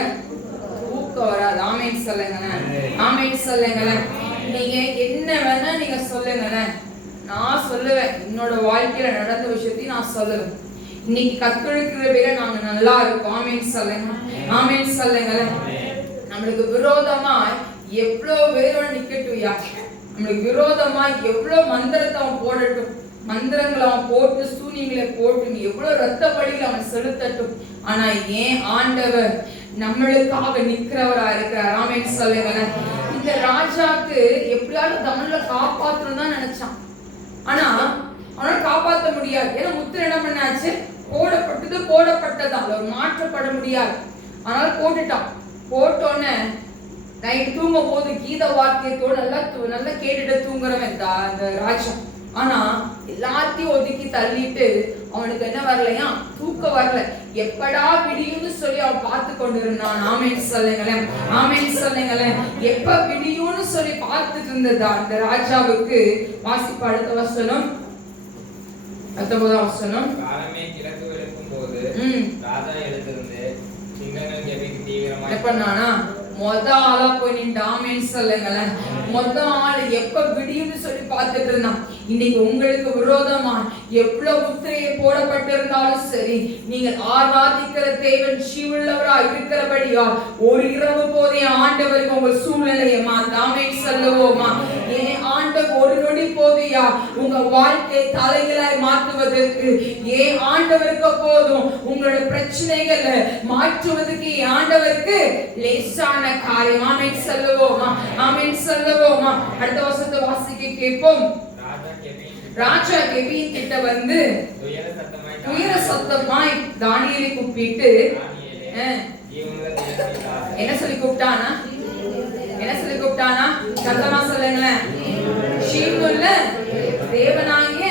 தூக்கம் வராது. ஆமென் சொல்லுங்களேன். ஆமென் சொல்லுங்களேன். நீங்க என்ன வேணா நீங்க சொல்லுங்களேன். நான் சொல்லுவேன். என்னோட வாழ்க்கையில நடந்த விஷயத்தையும் நான் சொல்லுவேன். இன்னைக்கு கத்தெடுக்கிற பேரை நாங்க நல்லா இருக்கோம். ஆமென் சொல்லுங்க. ஆமென் சொல்லுங்களேன். நம்மளுக்கு விரோதமாய் எவ்வளவு பேரோட நிக்கட்டும்யா. நம்மளுக்கு விரோதமா எவ்வளவு மந்திரத்தை அவன் போடட்டும், மந்திரங்களை அவன் போட்டு சூனியங்களை போட்டு எவ்வளவு ரத்த பலிகளை அவன் செலுத்தட்டும். ஆனா ஏன் ஆண்டவர் நம்மளுக்காக நிக்கிறவரா இருக்கிறார். ஆமென் சொல்லுங்களேன். இந்த ராஜாக்கு எப்படியாவது தமிழ்ல காப்பாற்றணும் தான் நினைச்சான். ஆனா அவனால காப்பாற்ற முடியாது. ஏன்னா முத்திரை என்ன பண்ணாச்சு? போடப்பட்டது போடப்பட்டதான். ஒரு மாற்றப்பட முடியாது. அதனால போட்டுட்டான். போட்டோன்னே நைட்டு தூங்கும் போது கீத வாக்கியத்தோடு நல்லா கேட்டுட்டு தூங்குறவன் அந்த ராஜா. ஆனா எல்லாத்தையும் ஒதுக்கி தள்ளிட்டு அவனுக்கு என்ன வரலையா? தூக்கம் வரல. எப்படா விடியும்னு சொல்லி அவன் பார்த்து கொண்டிருந்தான். ஆமென் சொல்லுங்களேன். ஆமென் சொல்லுங்களேன். எப்ப விடியும்னு சொல்லி பார்த்துட்டு இருந்ததா அந்த ராஜாவுக்கு. வாசிப்பு அடுத்த வசனம் 19ஆம் வசனம். காலமே கிழக்கு வெளுக்கும் போது ராஜா எழுந்திருந்து சிங்கங்கள் கெபிக்கு தீவிரமாக என்ன பண்ணானா? ஆளா போய் நின்று ஆமென் சொல்லுங்களேன். ஆள் எப்ப விடியும்னு சொல்லி பார்த்துட்டு இருந்தான். இன்னைக்கு உங்களுக்கு விரோதமா எவ்வளவு முத்திரையை போடப்பட்டிருந்தாலும் சரி, நீங்கள் ஆராதிக்கிற தேவன் ஜீவனுள்ளவரா இருக்கிறபடியா ஒரு இரவு போதே ஆண்டவருக்கு உங்க சூழ்நிலையை மாத்த ஆமென் சொல்லுவோமா? ஏன் ஆண்டவர் ஒரு நொடி போதையா உங்க வாழ்க்கையை தலைகளாய் மாற்றுவதற்கு? ஏன் ஆண்டவருக்கு போதும் உங்களோட பிரச்சனைகளை மாற்றுவதற்கு ஆண்டவருக்கு லேசான காரியம். ஆமென் சொல்லுவோமா? ஆமென் சொல்லுவோமா? அடுத்த வசனத்தை வாசிக்க கேட்போம். ராஜா கெபியின் கிட்ட வந்து துயர சத்தமாய் தானியேலை கூப்பிட்டு என்ன சொல்லி கூப்பிட்டானா? என்ன சொல்லி கூப்பிட்டானா? சத்தமா சொல்லுங்களேன். ஜீவனுள்ள தேவனாகிய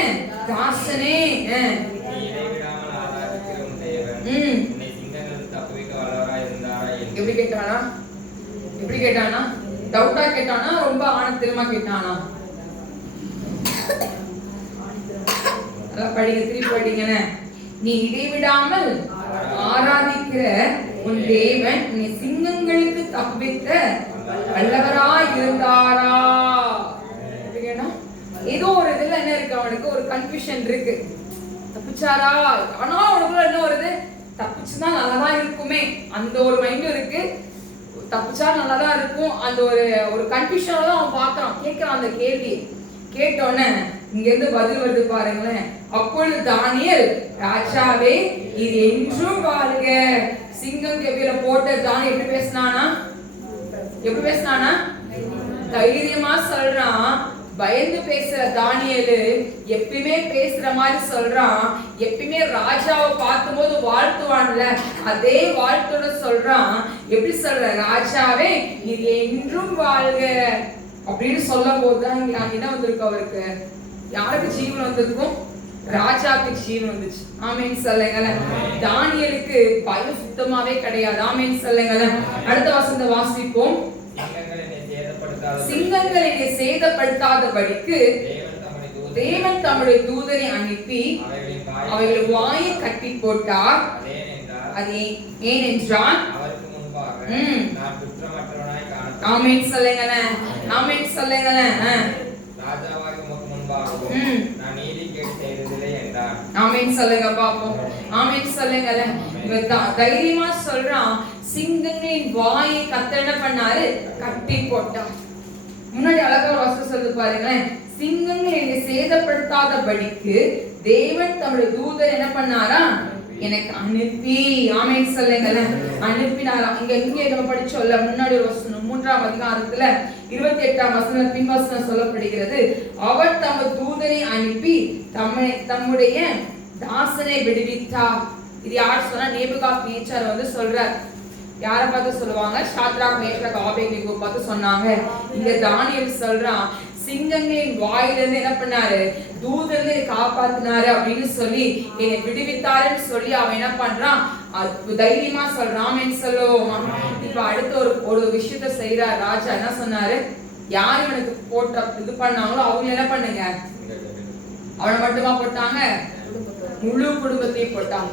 தாசனே, எப்படி கேட்டானா? எப்படி கேட்டானா? டவுட்டா கேட்டானா? ரொம்ப ஆனந்தமா கேட்டானா? படிங்க, திருப்பி படிங்க. நீ இடைவிடாமல் ஆராதிக்கிற உன் தேவன் நீ சிங்கங்களுக்கு தப்பித்த வல்லவராய் இருந்தாரா? ஏதோ ஒரு இதுல என்ன இருக்கு, அவனுக்கு ஒரு கன்ஃபியூஷன் இருக்கு. தப்பிச்சாரா? ஆனா அவனுக்குள்ள என்ன வருது, தப்பிச்சுதான் நல்லாதான் இருக்குமே அந்த ஒரு மைண்ட் இருக்கு. தப்பிச்சா நல்லாதான் இருக்கும் அந்த ஒரு கன்ஃபியூஷனோட தான் அவன் பாக்குறான், கேட்கிறான். அந்த கேள்வி கேட்டோன்னே இங்க இருந்து பதில் வருது பாருங்களேன். அப்பொழுது தானியேல், ராஜாவே இது என்றும் வாழ்க. சிங்கம் கெபியில போட்ட தானியேல் எப்படி பேசினானா? எப்படி பேசினானா? தைரியமா சொல்றான். பயந்து பேசுற தானியேலு எப்பயுமே பேசுற மாதிரி சொல்றான். எப்பயுமே ராஜாவை பார்க்கும்போது வாழ்த்துவான்ல, அதே வாழ்த்தோட சொல்றான். எப்படி சொல்ற? ராஜாவே இது என்றும் வாழ்க அப்படின்னு சொல்லும் போதுதான் என்ன வந்திருக்கு அவருக்கு? யாருக்கு ஜீவன் வந்திருக்கும்? ராஜாவுக்கு ஜீவன் வந்துச்சு. ஆமென் சொல்லுங்களேன். தானியேலுக்கு பயம் சுத்தமாவே கிடையாது. ஆமென் சொல்லுங்களேன். அடுத்த வசனத்தை வாசிப்போம். சிங்கங்கள் என்னை சேதப்படுத்தாதபடிக்கு தேவன் தம்முடைய தூதரை அனுப்பி அவைகள் வாயை கட்டி போட்டார். அது ஏனென்றால் ஆமென் சொல்லுங்களேன். ஆமென் சொல்லுங்களேன். ஆமென் சொல்லுங்க பாப்போம். ஆமென் சொல்லுங்களேன். தைரியமா சொல்றான். சிங்கங்களின் வாயை கத்தன பண்ணாரு, கட்டி போட்டார். முன்னாடி அழகா ஒரு வசனம் சொல்லுது பாருங்களேன். சிங்கங்கள் என்னை சேதப்படுத்தாதபடிக்கு தேவன் தம்முடைய தூதர் என்ன பண்ணாரா? எனக்கு அனுப்பி. ஆமென் சொல்லுங்களேன். அனுப்பினாராம். இங்க நம்ம படிச்சோம்ல முன்னாடி ஒரு வசனம் 3ஆம் அதிகாரத்துல 28ஆம் வசனம் பின்வசனம் சொல்லப்படுகிறது. அவர் தமது தூதரை அனுப்பி தம்முடைய தாசனை விடுவித்தார். இது யார் சொன்னா? நேபுகாத்நேச்சார் வந்து சொல்றார். யாரை பார்த்து சொல்லுவாங்க? சாத்ராக், மேஷாக், ஆபேத்நேகோ பார்த்து சொன்னாங்க. இங்க தானியேல் சொல்றான், சிங்கங்களின் வாயிலிருந்து என்ன பண்ணாரு? தூதர்ல காப்பாத்தினாரு அப்படின்னு சொல்லி என்னை விடுவித்தாருன்னு சொல்லி அவன் என்ன பண்றான்? தைரியமா சொல்றான். ஆமென் சொல்லுவோமா? இப்ப அடுத்த ஒரு விஷயத்த செய்யறார் ராஜா. என்ன சொன்னாரு? யார் இவனுக்கு போட்ட இது பண்ணாங்களோ அவங்க என்ன பண்ணுங்க? அவனை மட்டுமா போட்டாங்க? முழு குடும்பத்தையும் போட்டாங்க.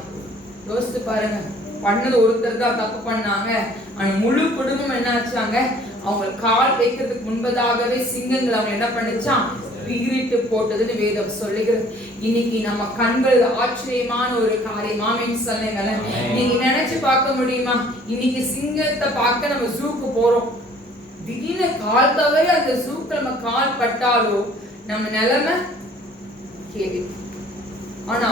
யோசிச்சு பாருங்க. பண்ணது ஒருத்தர் தான் தப்பு பண்ணாங்க, ஆனா முழு குடும்பம் என்ன ஆச்சாங்க? அவங்க கால் வைக்கிறதுக்கு முன்பதாகவே சிங்கங்கள் அவங்க என்ன பண்ணிச்சான்? பீரிட்டு போட்டதுன்னு வேதம் சொல்லுகிறது. இன்னைக்கு நம்ம கண்கள் ஆச்சரியமான ஒரு காரியம். ஆமென் சொல்லுங்களேன். நீங்க நினைச்சு பார்க்க முடியுமா? இன்னைக்கு சிங்கத்தை பார்க்க நம்ம ஜூக்கு போறோம். திடீர்னு கால் தவறி அந்த ஜூக்கு நம்ம கால் பட்டாலோ நம்ம நிலைமை கேள்வி. ஆனா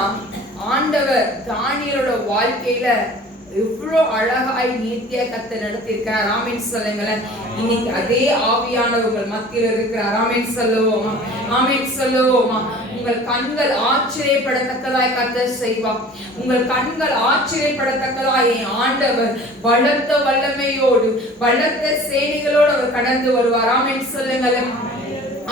ஆண்டவர் தானியேலோட வாழ்க்கையில எவ்வளவு அழகாய் நீத்தியா கத்த நடத்திருக்கிறார். ஆமென் சொல்லுங்களேன். இன்னைக்கு அதே ஆவியானவர் உங்கள் மத்தியில் இருக்கிறார். ஆமென் சொல்லுவோமா? ஆமென் சொல்லுவோமா? உங்கள் கண்கள் ஆச்சரியப்படத்தக்கதாய் கர்த்தர் செய்வார். உங்கள் கண்கள் ஆச்சரியப்படத்தக்கதாய் ஆண்டவர் பலத்த வல்லமையோடு பலத்த சேனைகளோடு அவர் கடந்து வருவார். ஆமென் சொல்லுங்களேன்.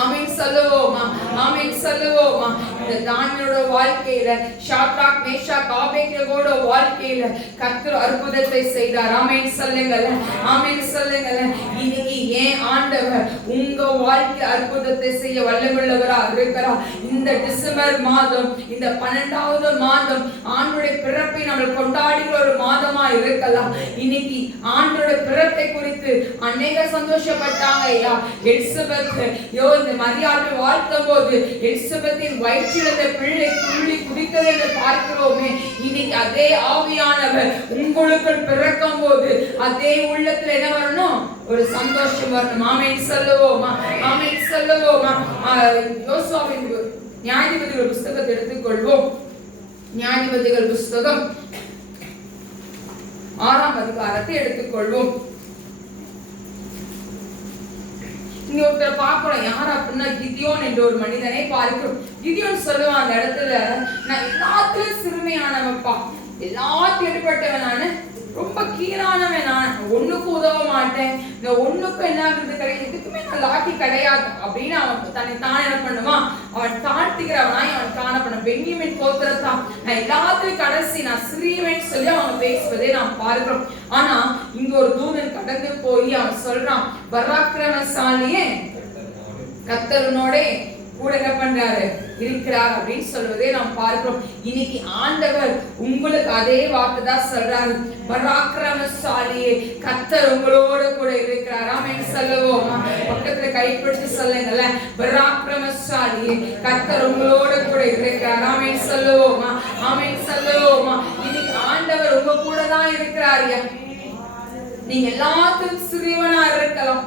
ஆமென் சொல்லுவோமா? ஆமென் சொல்லுவோமா? இந்த தானியேலோட வாழ்க்கையில, சாத்ராக், மேஷாக், ஆபேத்நேகோட வாழ்க்கையில கர்த்தர் அற்புதத்தை செய்தார். ஆமென் சொல்லுங்களேன். ஆமென் சொல்லுங்களேன். இன்னைக்கு ஏன் ஆண்டவர் உங்க வாழ்க்கை அற்புதத்தை செய்ய வல்லமுள்ளவரா இருக்கிறார். இந்த டிசம்பர் மாதம், இந்த 12வது மாதம் ஆண்டுடைய பிறப்பை நம்ம கொண்டாடுகிற ஒரு மாதமா இருக்கலாம். இன்னைக்கு ஆண்டுடைய பிறப்பை குறித்து அநேக சந்தோஷப்பட்டாங்க. ஐயா எலிசபெத் இந்த மரியாதை வாழ்த்தும் போது எலிசபெத்தின் வயிற்றில் அந்த பிள்ளை துள்ளி குதித்தது என்று பார்க்கிறோமே. இன்னைக்கு அதே ஆவியானவர் உங்களுக்குள் பிறக்கும் போது அதே உள்ளத்துல என்ன வரணும்? ஒரு சந்தோஷம் வரணும். ஆமென் சொல்லுவோமா? ஆமென் சொல்லுவோமா? யோசுவாவின் நியாயாதிபதிகள் புஸ்தகத்தை எடுத்துக்கொள்வோம். நியாயாதிபதிகள் புஸ்தகம் 6ஆம் அதிகாரத்தை எடுத்துக்கொள்வோம். இங்க ஒருத்தர் பார்க்கிறோம். யார் அப்படின்னா கிதியோன் என்ற ஒரு மனிதனை பார்க்கிறோம். கிதியோன் சொல்லுவான் அந்த இடத்துல, நான் எல்லாத்திலும் சிறுமையானவப்பா, எல்லாத்தையும் எடுப்பட்டவன், நானு ரொம்ப கீழானவன், நான் ஒண்ணுக்கும் உதவ மாட்டேன், இந்த ஒண்ணுக்கும் என்ன கிடையாது, எதுக்குமே நான் லாக்கி கிடையாது அப்படின்னு அவன் தன்னை தான் என்ன பண்ணுவான்? அவன் தாழ்த்துகிறவனாய் அவன் காணப்படும். பென்யமீன் கோத்திரத்தான், நான் எல்லாத்தையும் கடைசி, நான் சிறியவன் சொல்லி அவன் பேசுவதை நாம் பார்க்கிறோம். ஆனா இங்க ஒரு தூதன் கடந்து போய் அவன் சொல்றான், பராக்கிரமசாலியே கர்த்தருனோட கூட என்ன பண்றாரு? இருக்கிறார் அப்படின்னு சொல்வதை நாம் பார்க்கிறோம். இன்னைக்கு ஆண்டவர் உங்களுக்கு அதே வார்த்தை தான் சொல்றாரு, பராக்கிரமசாலியே கர்த்தர் உங்களோட கூட இருக்கிறார். ஆமென் சொல்லுவோம். பக்கத்துல கைப்பிடிச்சு சொல்லுங்கல்ல, பராக்கிரமசாலியே கர்த்தர் உங்களோட கூட இருக்கிறார். ஆமென் சொல்லுவோம். ஆமென் சொல்லுவோம். இன்னைக்கு ஆண்டவர் உங்க கூட தான் இருக்கிறார். நீங்க எல்லாத்துக்கும் சிறியவனா இருக்கலாம்,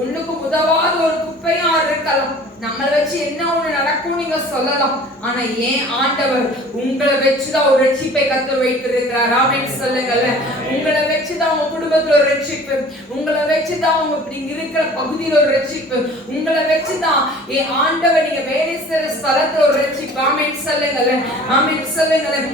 ஒண்ணுக்கு உதவாத ஒரு குப்பையா இருக்கலாம், நம்மளை வச்சு என்ன ஒண்ணு நடக்கும் நீங்க சொல்லலாம். ஆனா ஏன் ஆண்டவர் உங்களை வச்சுதான் ஒரு ரட்சிப்பை கர்த்தர் வைத்திருக்கிறார். ஆமென் சொல்லுங்கல்ல. உங்களை வச்சுதான் உங்க குடும்பத்துல ஒரு ரட்சிப்பு, உங்களை வச்சுதான் உங்க இப்படி இருக்கிற பகுதியில ஒரு ரட்சிப்பு, உங்களை வச்சுதான் ஏன் ஆண்டவர் நீங்க வேலை செய்யற ஸ்தலத்துல ஒரு ரட்சிப்பு. ஆமென் சொல்லுங்கல்ல. ஆமென் சொல்லுங்கல்ல.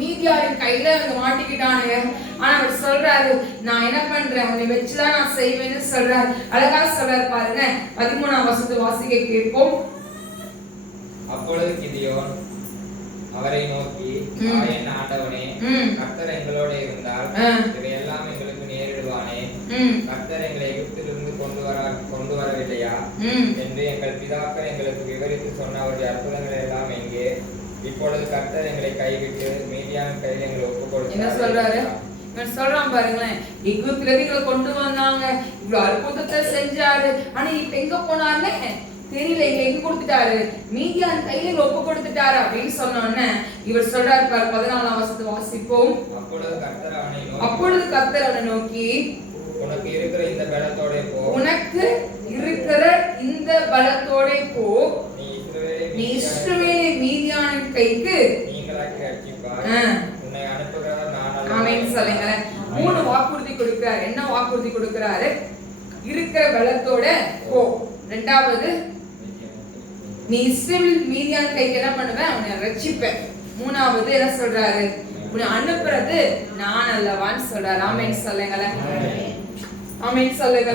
மீதியாரின் கையில வந்து மாட்டிக்கிட்டானுங்க. ஆனா அவர் சொல்றாரு, நான் என்ன பண்றேன், உன்னை வச்சுதான் நான் செய்வேன்னு சொல்றாரு. அழகா சொல்றாரு பாருங்க. 13ஆம் வசனத்தை வாசிக்க கேட்போம். அப்பொழுது கிதியோன் அவரை நோக்கி, என் ஆண்டவனே, கர்த்தர் எங்களோட இருந்தால் இவையெல்லாம் எங்களுக்கு நேரிடுவானே. கர்த்தர் எங்களை எகிப்திலிருந்து கொண்டு வரவில்லையா என்று எங்கள் பிதாக்கள் எங்களுக்கு விவரித்து சொன்ன அவருடைய அற்புதங்கள் எல்லாம் எங்கே? இப்பொழுது கர்த்தர் எங்களை கைவிட்டு மீதியான கையில் எங்களை ஒப்புக் கொடுத்தார். என்ன சொல்றாரு? இவன் சொல்றான் பாருங்களேன், எகிப்தில இருந்து கொண்டு வந்தாங்க, இவ்வளவு அற்புதத்தை செஞ்சாரு, ஆனா இப்ப எங்க போனாருன்னு தெரியல, எங்க கொடுத்துட்டாரு, மீதியான கையில ஒப்பு கொடுத்துட்டாரு அப்படின்னு சொன்னோன்னு இவர் சொல்றாரு பாரு. 14ஆம் வசனத்தை வாசிப்போம். அப்பொழுது கர்த்தர் அவனை நோக்கி, உனக்கு இருக்கிற இந்த பலத்தோட போ, உனக்கு இருக்கிற இந்த பலத்தோட போ, நீ இஸ்ரவேலை மீதியான கைக்கு நீங்களாக்கி ரட்சிப்பாய், உன்னை அனுப்புகிறவர் நான். ஆமென் சொல்லுங்க. 3 வாக்குறுதி கொடுக்கிறார். என்ன வாக்குறுதி கொடுக்கிறாரு? இருக்கிற பலத்தோட போ. இரண்டாவது, நீ இஸ்ரவேல் மீதியான கைக்கு என்ன பண்ணுவேன்? உன்னை ரட்சிப்பேன். மூணாவது என்ன சொல்றாரு? உன்னை அனுப்புறது நான் அல்லவான்னு சொல்றாரு. ஆமென் சொல்லுங்க. ஆமென் சொல்லுங்க.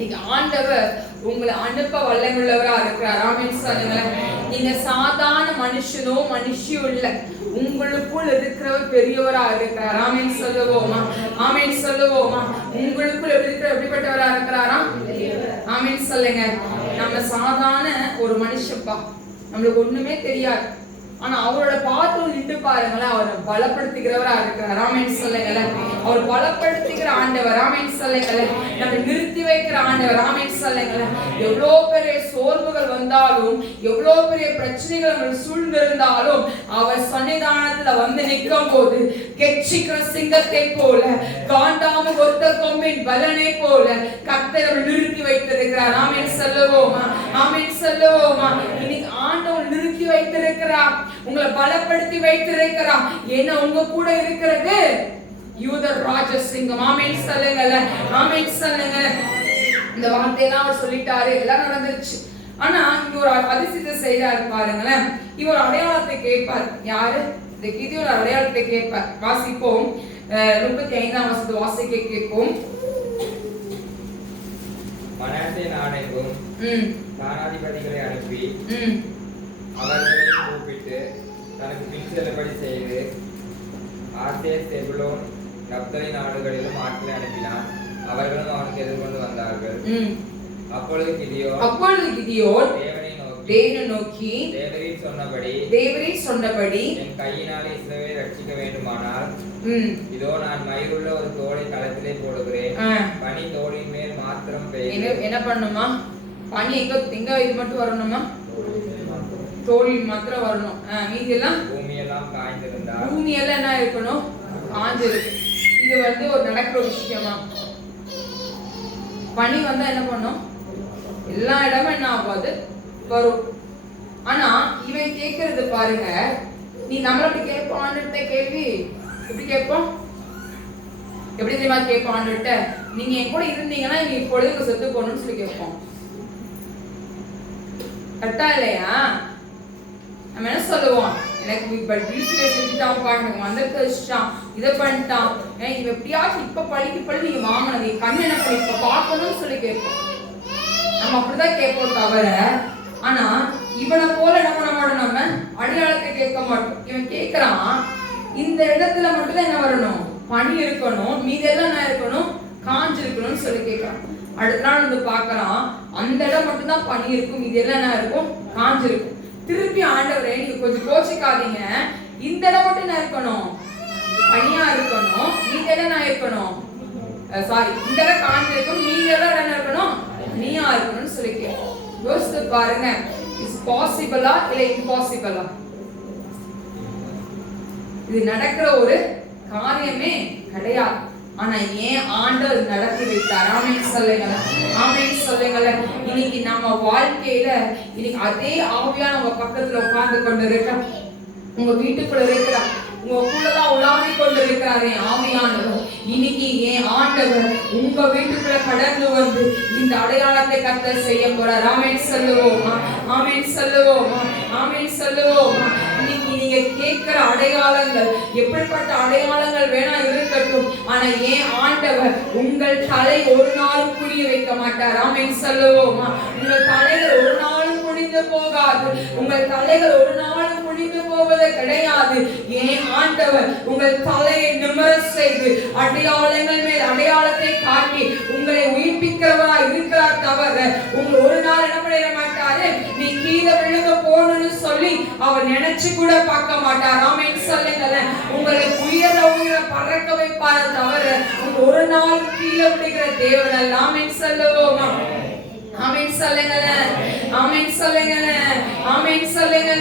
நீங்க ஆண்டவர் உங்களை அனுப்ப வல்லமுள்ளவரா இருக்கிறார். ஆமென் சொல்லுங்க. நீங்க சாதாரண மனுஷனோ மனுஷியோ இல்ல, உங்களுக்குள் இருக்கிறவர் பெரியவரா இருக்கிறார். ஆமென் சொல்லுவோமா? ஆமென் சொல்லுவோமா? உங்களுக்குள் இருக்கிற எப்படிப்பட்டவரா இருக்கிறாரா? ஆமென் சொல்லுங்க. நம்ம சாதாரண ஒரு மனுஷப்பா, நம்மளுக்கு ஒண்ணுமே தெரியாது, ஆனா அவரோட பாத்து நின்று பாருங்களேன், அவரை பலப்படுத்துகிறவரா இருக்கிறார். ஆமென் சொல்லுங்க. அவர் பலப்படுத்துகிற ஆண்டவர். ஆமென் சொல்லுங்க. நம்ம நிறுத்தி வைக்கிற ஆண்டவர். ஆமென் சொல்லுங்க. எவ்வளவு பெரிய சோர்வுகள் வந்தாலும், எவ்வளவு பெரிய பிரச்சனைகள் நம்ம சூழ்ந்திருந்தாலும், அவர் சன்னிதானத்துல வந்து நிற்கும் போது கெச்சிக்கிற சிங்கத்தை போல, காண்டாம ஒத்த கொம்பின் பலனை போல கர்த்தர் நிறுத்தி வைத்திருக்கிறார். ஆமென் சொல்லுவோமா? ஆமென் சொல்லுவோமா? இன்னைக்கு ஆண்டவர் நிறுத்தி வைத்திருக்கிறார், உங்களை பலப்படுத்தி வைத்திருக்கிறார். ஏன்னா உங்க கூட இருக்கிறது யூத ராஜசிங்கம். ஆமென் சொல்லுங்க. ஆமென் சொல்லுங்க. இந்த வார்த்தையெல்லாம் அவர் சொல்லிட்டாரு, எல்லாம் நடந்துருச்சு. ஆனா இங்க ஒரு அதிசயத்தை செய்தாரு பாருங்களேன். இவர் அடையாளத்தை கேட்பார். யாரு? இந்த கிதியோன் அடையாளத்தை கேட்பார். வாசிப்போம். 35ஆம் வசனத்தை வாசிக்க கேட்போம். மனாசே நாடெங்கும் தானாதிபதிகளை அனுப்பி அவர்களை கூப்பிட்டு தனக்கு பின் செல்லும்படி செய்து ஆசேர், செபுலோன், நப்தலி நாடுகளிலும் ஆட்களை அனுப்பினான். அவர்களும் அவனுக்கு எதிர்கொண்டு வந்தார்கள். அப்பொழுது கிதியோன் தேவனை நோக்கி தேவரீர் சொன்னபடி என் கையினாலே இஸ்ரவேலை ரட்சிக்க வேண்டுமானால் இதோ நான் மயிருள்ள ஒரு தோலை களத்திலே போடுகிறேன். பனி தோலின் மேல் மாத்திரம் பெய்யும். என்ன பண்ணுமா? பனி எங்க இது மட்டும் வரணுமா? தோலில் மாத்திரம் வரணும். மீதி எல்லாம் பூமியெல்லாம் காய்ந்திருந்தால் பூமி எல்லாம் என்ன இருக்கணும்? காஞ்சிருக்கு. இது ஒரு நடக்கிற விஷயமா? பனி வந்தா என்ன பண்ணும்? எல்லா இடமும் என்ன ஆகாது? வரும். ஆனா இவன் கேட்கறது பாருங்க, நீ நம்மள அப்படி கேட்போம் ஆண்டுகிட்ட கேள்வி. எப்படி கேட்போம்? எப்படி தெரியுமா கேட்போம் ஆண்டுகிட்ட? நீங்க என் கூட இருந்தீங்கன்னா நீ இப்பொழுது செத்து போகணும்னு சொல்லி கேட்போம். கரெக்டா இல்லையா? நம்ம என்ன சொல்லுவோம்? எனக்கு இப்ப டியூஸ்டே செஞ்சுட்டான் பாருங்க, வந்திருக்க வச்சுட்டான், இதை பண்ணிட்டான், இவன் எப்படியாச்சும் இப்ப பழி நீங்க வாங்கினது கண்ணு என்ன பண்ணி இப்ப பார்க்கணும்னு சொல்லி கேட்போம். நம்ம அப்படிதான் கேட்போம் தவிர, ஆனா இவனை போல என்ன பண்ண மாட்டோம், நம்ம அடையாளத்தை கேட்க மாட்டோம். இவன் கேட்கிறான், இந்த இடத்துல மட்டும்தான் என்ன வரணும்? பனி இருக்கணும், மீதெல்லாம் என்ன இருக்கணும்? காஞ்சு இருக்கணும்னு சொல்லி கேட்கிறான். அடுத்த நாள் பாக்குறான், அந்த இடம் மட்டும்தான் பனி இருக்கும், மீதெல்லாம் என்ன இருக்கும்? காஞ்சு இருக்கும். திருப்பி ஆண்டவரே நீங்க கொஞ்சம் கோச்சிக்காதீங்க, இந்த இடம் மட்டும் என்ன இருக்கணும்? பனியா இருக்கணும், மீதெல்லாம் என்ன இருக்கணும்? சாரி, இந்த இடம் காஞ்சு இருக்கும், மீதெல்லாம் என்ன இருக்கணும்? நீயா இருக்கணும்னு சொல்லி கேட்கும். யோசித்து பாருங்க, இஸ் பாசிபிளா இல்ல இம்பாசிபிளா? இது நடக்கிற ஒரு காரியமே கிடையாது. ஆனா ஏன் ஆண்டவர் நடத்தி வைத்தார்? ஆமென் சொல்லுங்க, ஆமென் சொல்லுங்க. இன்னைக்கு நம்ம வாழ்க்கையில இன்னைக்கு அதே ஆவியான உங்க பக்கத்துல உட்கார்ந்து கொண்டு இருக்க, உங்க வீட்டுக்குள்ள இருக்கிற, உங்களுக்குள்ளதான் உலாவி கொண்டு இருக்கிறாரே ஆவியானவர். இன்னைக்கு ஏன் ஆண்டவர் உங்க வீட்டுக்குள்ள கடந்து வந்து இந்த அடையாளத்தை கர்த்தர் செய்ய போறார். ஆமென் சொல்லுவோமா, ஆமென் சொல்லுவோமா, ஆமென் சொல்லுவோமா. இன்னைக்கு நீங்க கேட்கிற அடையாளங்கள் எப்படிப்பட்ட அடையாளங்கள் வேணா இருக்கட்டும், ஆனா ஏன் ஆண்டவர் உங்கள் தலை ஒரு நாளும் குனிய வைக்க மாட்டார். ஆமென் சொல்லுவோமா. உங்கள் தலைகள் ஒரு நாளும் குனிந்து போகாது, உங்கள் தலைகள் ஒரு நாளும் குனிந்து போவது கிடையாது. ஏன் ஆண்டவர் உங்கள் தலையை நிமிர செய்து அடையாளங்கள் மேல் அடையாளத்தை காட்டி உங்களை உயிர்ப்பிக்கிறவராய் இருக்கிறார் தவிர உங்க ஒரு நாள் என்ன பண்ணிட மாட்டாரு, நீ கீழே விழுந்து போகணும்னு சொல்லி அவர் நினைச்சு கூட பார்க்க மாட்டார். ஆமென் சொல்லுங்க. உங்களை உயர பறக்க வைப்பாரு தவிர உங்க ஒரு நாள் கீழே விழுகிற தேவன் அல்ல. ஆமென் சொல்லுவோமா, ஆமென் சொல்லுங்க, ஆமென் சொல்லுங்க, ஆமென் சொல்லுங்க.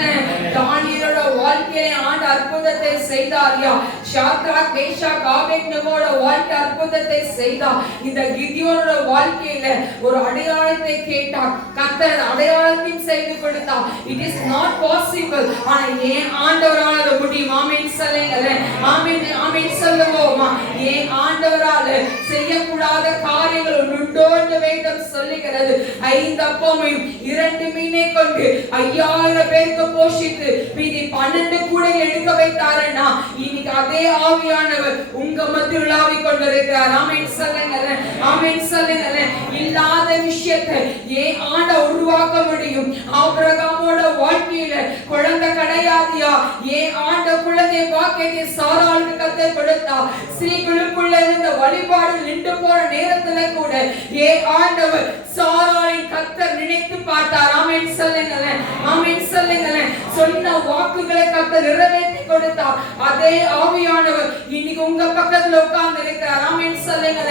தானியேலோட வாழ்க்கையில ஆண்டு அற்புதத்தை செய்தாரியா? ஷாத்ராக் மேஷாக் ஆபேத்நேகோட வாழ்க்கை அற்புதத்தை செய்தார். இந்த கிதியோனோட வாழ்க்கையில ஒரு அடையாளத்தை கேட்டார், கர்த்தர் அடையாளத்தையும் செய்து கொடுத்தார். இட் இஸ் நாட் பாசிபிள், ஆனா ஏன் ஆண்டவரால அது முடியும். ஆமென் சொல்லுங்க, ஆமென், ஆமென் சொல்லுவோமா. ஏன் ஆண்டவரால செய்யக்கூடாத காரியங்கள் உண்டோ என்று வேதம் சொல்லுகிறது. 5 அப்பமும் 2 மீனை கொண்டு 5000 பேருக்கு போஷித்து மீதி 12 கூட எடுக்க வைத்தாருன்னா இன்னைக்கு அதே ஆவியானவர் உங்க மத்தியில் உலாவி கொண்டிருக்கிறார். ஆமென் சொல்லுங்க, ஆமென் சொல்லுங்க. இல்லாத விஷயத்தை ஏன் ஆண்டவர் உருவாக்க முடியும்? ஆபிரகாமோட வாழ்க்கையில குழந்தை கிடையாதியா? ஏன் ஆண்டவர் குழந்தை வாக்கியத்தை சாராளுக்கு கர்த்தர் கொடுத்தார். ஸ்திரீகளுக்குள்ள இருந்த வழிபாடு நின்று போற நேரத்துல கூட ஏன் ஆண்டவர் சாராளின் கர்த்தர் நினைத்து பார்த்தார். ஆமென் சொல்லுங்க, ஆமென் சொல்லுங்க. சொன்ன வாக்குகளை கர்த்தர் நிறைவேற்றி கொடுத்தார். அதே ஆவியானவர் இன்னைக்கு உங்க பக்கத்துல உட்கார்ந்து இருக்கிறார். ஆமென் சொல்லுங்க.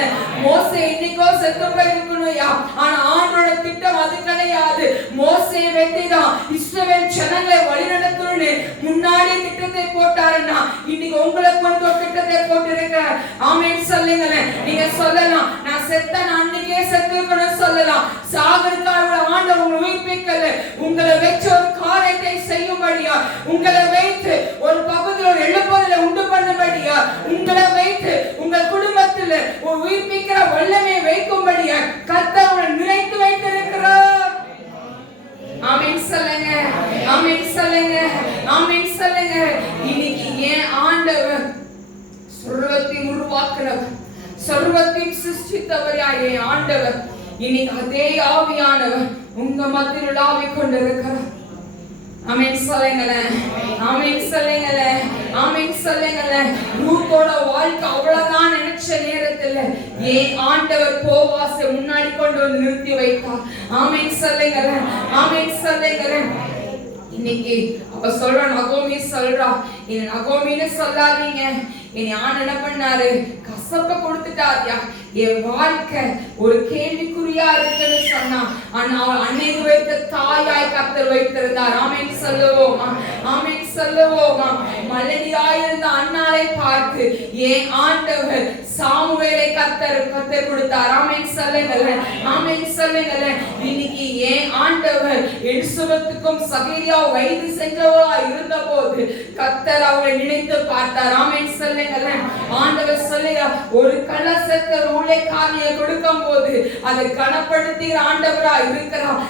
மோசே இன்னைக்கோ செத்து போயிருக்கணும்யா, ஆனா ஆண்டோட திட்டம் அது கிடையாது. மோசே வெட்டிதான் இஸ்ரவேல் ஜனங்களை வழிநடத்தணும்னு முன்னாடி திட்டத்தை போட்டாருன்னா இன்னைக்கு உங்களை கொண்டு ஒரு திட்டத்தை போட்டு இருக்கிறார். ஆமென் சொல்லுங்க. நீங்க சொல்லலாம், நான் செத்தேன் அன்னைக்கே செத்து இருக்கணும்னு சொல்லலாம். சாகருக்காக ஆண்டவர் உங்களை உயிர்ப்பிக்கல, உங்களை வச்சு ஒரு காரியத்தை செய்யும்படியா, உங்களை வைத்து ஒரு பகுதியில் ஒரு எழுப்புதலை உண்டு பண்ணும்படியா, உங்களை வைத்து உங்கள் குடும்பத்தில் ஒரு உயிர்ப்பிக்கிற வல்லமை வைக்கும்படியா கர்த்தர் உங்களை நினைத்து வைத்திருக்கிறார். ஆமென் சொல்லுங்க, ஆமென் சொல்லுங்க, ஆமென் சொல்லுங்க. இன்னைக்கு ஏன் ஆண்டவர் சர்வத்தை உருவாக்குனவர், சர்வத்தை சிருஷ்டித்தவராகிய ஆண்டவர் இன்னைக்கு அதே ஆவியானவர் உங்க மத்தியில் உலாவிக் கொண்டிருக்கிறார். ஆமென் சொல்லுங்க, ஆமென் சொல்லுங்க, ஆமென் சொல்லுங்க. ரூத்தோட வாழ்க்கை அவ்வளவுதான் நினைச்ச நேரத்துல ஏன் ஆண்டவர் போவாசை முன்னாடி கொண்டு வந்து நிறுத்தி வைத்தார். ஆமென் சொல்லுங்களேன், ஆமென் சொல்லுங்களேன். இன்னைக்கு அவ சொல்ற நகோமி சொல்றா, என் நகோமின்னு சொல்லாதீங்க, என் ஆண் என்ன பண்ணாரு, கசப்ப கொடுத்துட்டாரியா, என் வாழ்க்கை ஒரு கேள்விக்குறியா இருக்குன்னு சொன்னா, அன்னைக்கு வைத்த தாயாய் கர்த்தர் வைத்திருந்தார். ஆமென் சொல்லுவோமா, ஆமென் சொல்லுவோமா. மலடியாயிருந்த அன்னாரை பார்த்து என் ஆண்டவர் சாமுவேலை கர்த்தர் கொடுத்தார். ஆமென் சொல்லுங்களேன், ஆமென் சொல்லுங்களேன். இன்னைக்கு என் ஆண்டவர் எலிசபெத்துக்கும் சகரியா வயது சென்றவளா இருந்த போது கர்த்தர் அவளை நினைத்து பார்த்தார். ஆமென் சொல்லுங்களேன். ஆண்டவர் சொல்லுகிறார், ஒரு கலசத்தை ஊழியக்காரனை கொடுக்கும் போது அதை கனப்படுத்தி ஆண்டவரா இருக்கிறார்.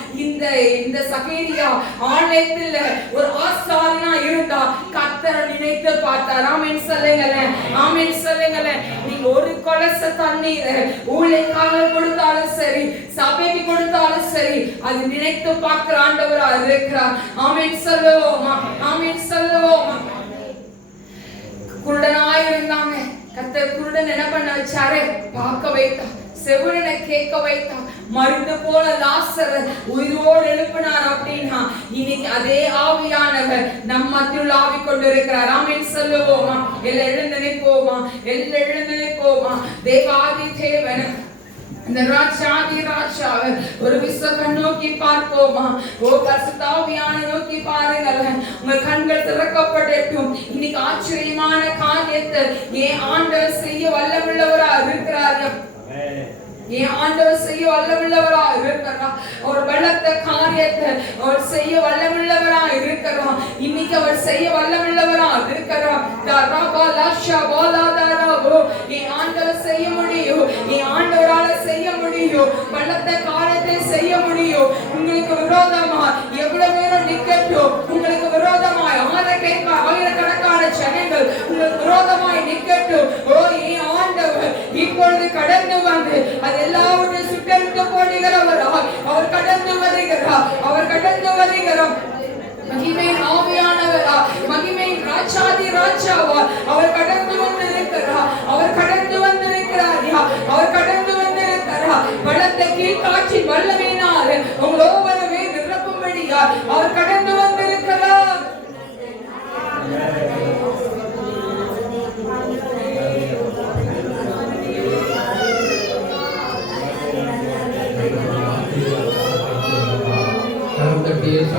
இந்த சகரியா ஆலயத்தில் ஒரு ஆசாரியனா இருந்தா கர்த்தரை நினைத்து பார்த்தார். ஆமென் சொல்லுங்களேன், ஆமென் சொல்லுங்களேன். நீங்க ஒரு கலச தண்ணீர் ஊழியக்காரர் கொடுத்தாலும் சரி, சபைக்கு கொடுத்தாலும் சரி, அது நினைத்து பார்க்கிற ஆண்டவரா இருக்கிறார். ஆமென் சொல்லுவோமா, ஆமென் சொல்லுவோமா. குருடனாய் இருந்தாங்க, கர்த்தர் குருடன் என்ன பண்ண வச்சாரு, பார்க்க வைத்தார். செவிடனை கேட்க வைத்தார். மருந்து போல லாசர் உயிரோடு எழுப்பினார். அப்படின்னா இன்னைக்கு அதே ஆவியானவர் நம் மத்தியில் ஆவி கொண்டிருக்கிறார். ஆமென் சொல்லுவோமா. எல்லாம் எழுந்து நிற்போமா, எல்லாம் எழுந்து நிற்போமா. தேவாதி தேவன் இந்த ராஜாதி ராஜாவை ஒரு விஸ்வகன் நோக்கி பார்ப்போமா. ஓ பரிசுத்தாவியான நோக்கி பாருங்கள். உங்க கண்கள் திறக்கப்படட்டும். இன்னைக்கு ஆச்சரியமான காரியத்தை என் ஆண்டவர் செய்ய வல்லமுள்ளவரா இருக்கிறார். என் ஆண்டவர் செய்ய வல்லமுள்ளவரா இருக்கிறார். ஒரு பலத்த காரியத்தை அவர் செய்ய வல்லமுள்ளவரா இருக்கிறார். இன்னைக்கு அவர் செய்ய வல்லமுள்ளவரா இருக்கிறார். என் ஆண்டவர் செய்ய முடியும், என் ஆண்டவரால செய்ய முடியும். பலத்த காரியத்தை செய்ய முடியும். உங்களுக்கு விரோதமா எவ்வளவு நேரம் நிக்கட்டும், உங்களுக்கு விரோதமாய் ஆயிரக்கணக்கான ஜனங்கள் உங்களுக்கு விரோதமாய் நிக்கட்டும். ஓ என் ஆண்டவர் இப்பொழுது கடந்து வந்து அது எல்லாவற்றையும் சுட்டெடுத்து போடுகிறவரா, அவர் கடந்து வருகிறார், அவர் கடந்து வருகிறார். மகிமையின் ஆவியானவரா, மகிமையின் ராஜாதி ராஜாவா, அவர் கடந்து வந்திருக்கிறார், அவர் கடந்து வந்திருக்கிறார், அவர் கடந்து வந்திருக்கிறார். பலத்த கீழ்காட்சியின் வல்லமையினால் உங்கள் ஒவ்வொருவரை நிரப்பும்படியா அவர் கடந்து வந்திருக்கிறார்.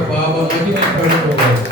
பாவ மகிமைப்படுத்துவோம்.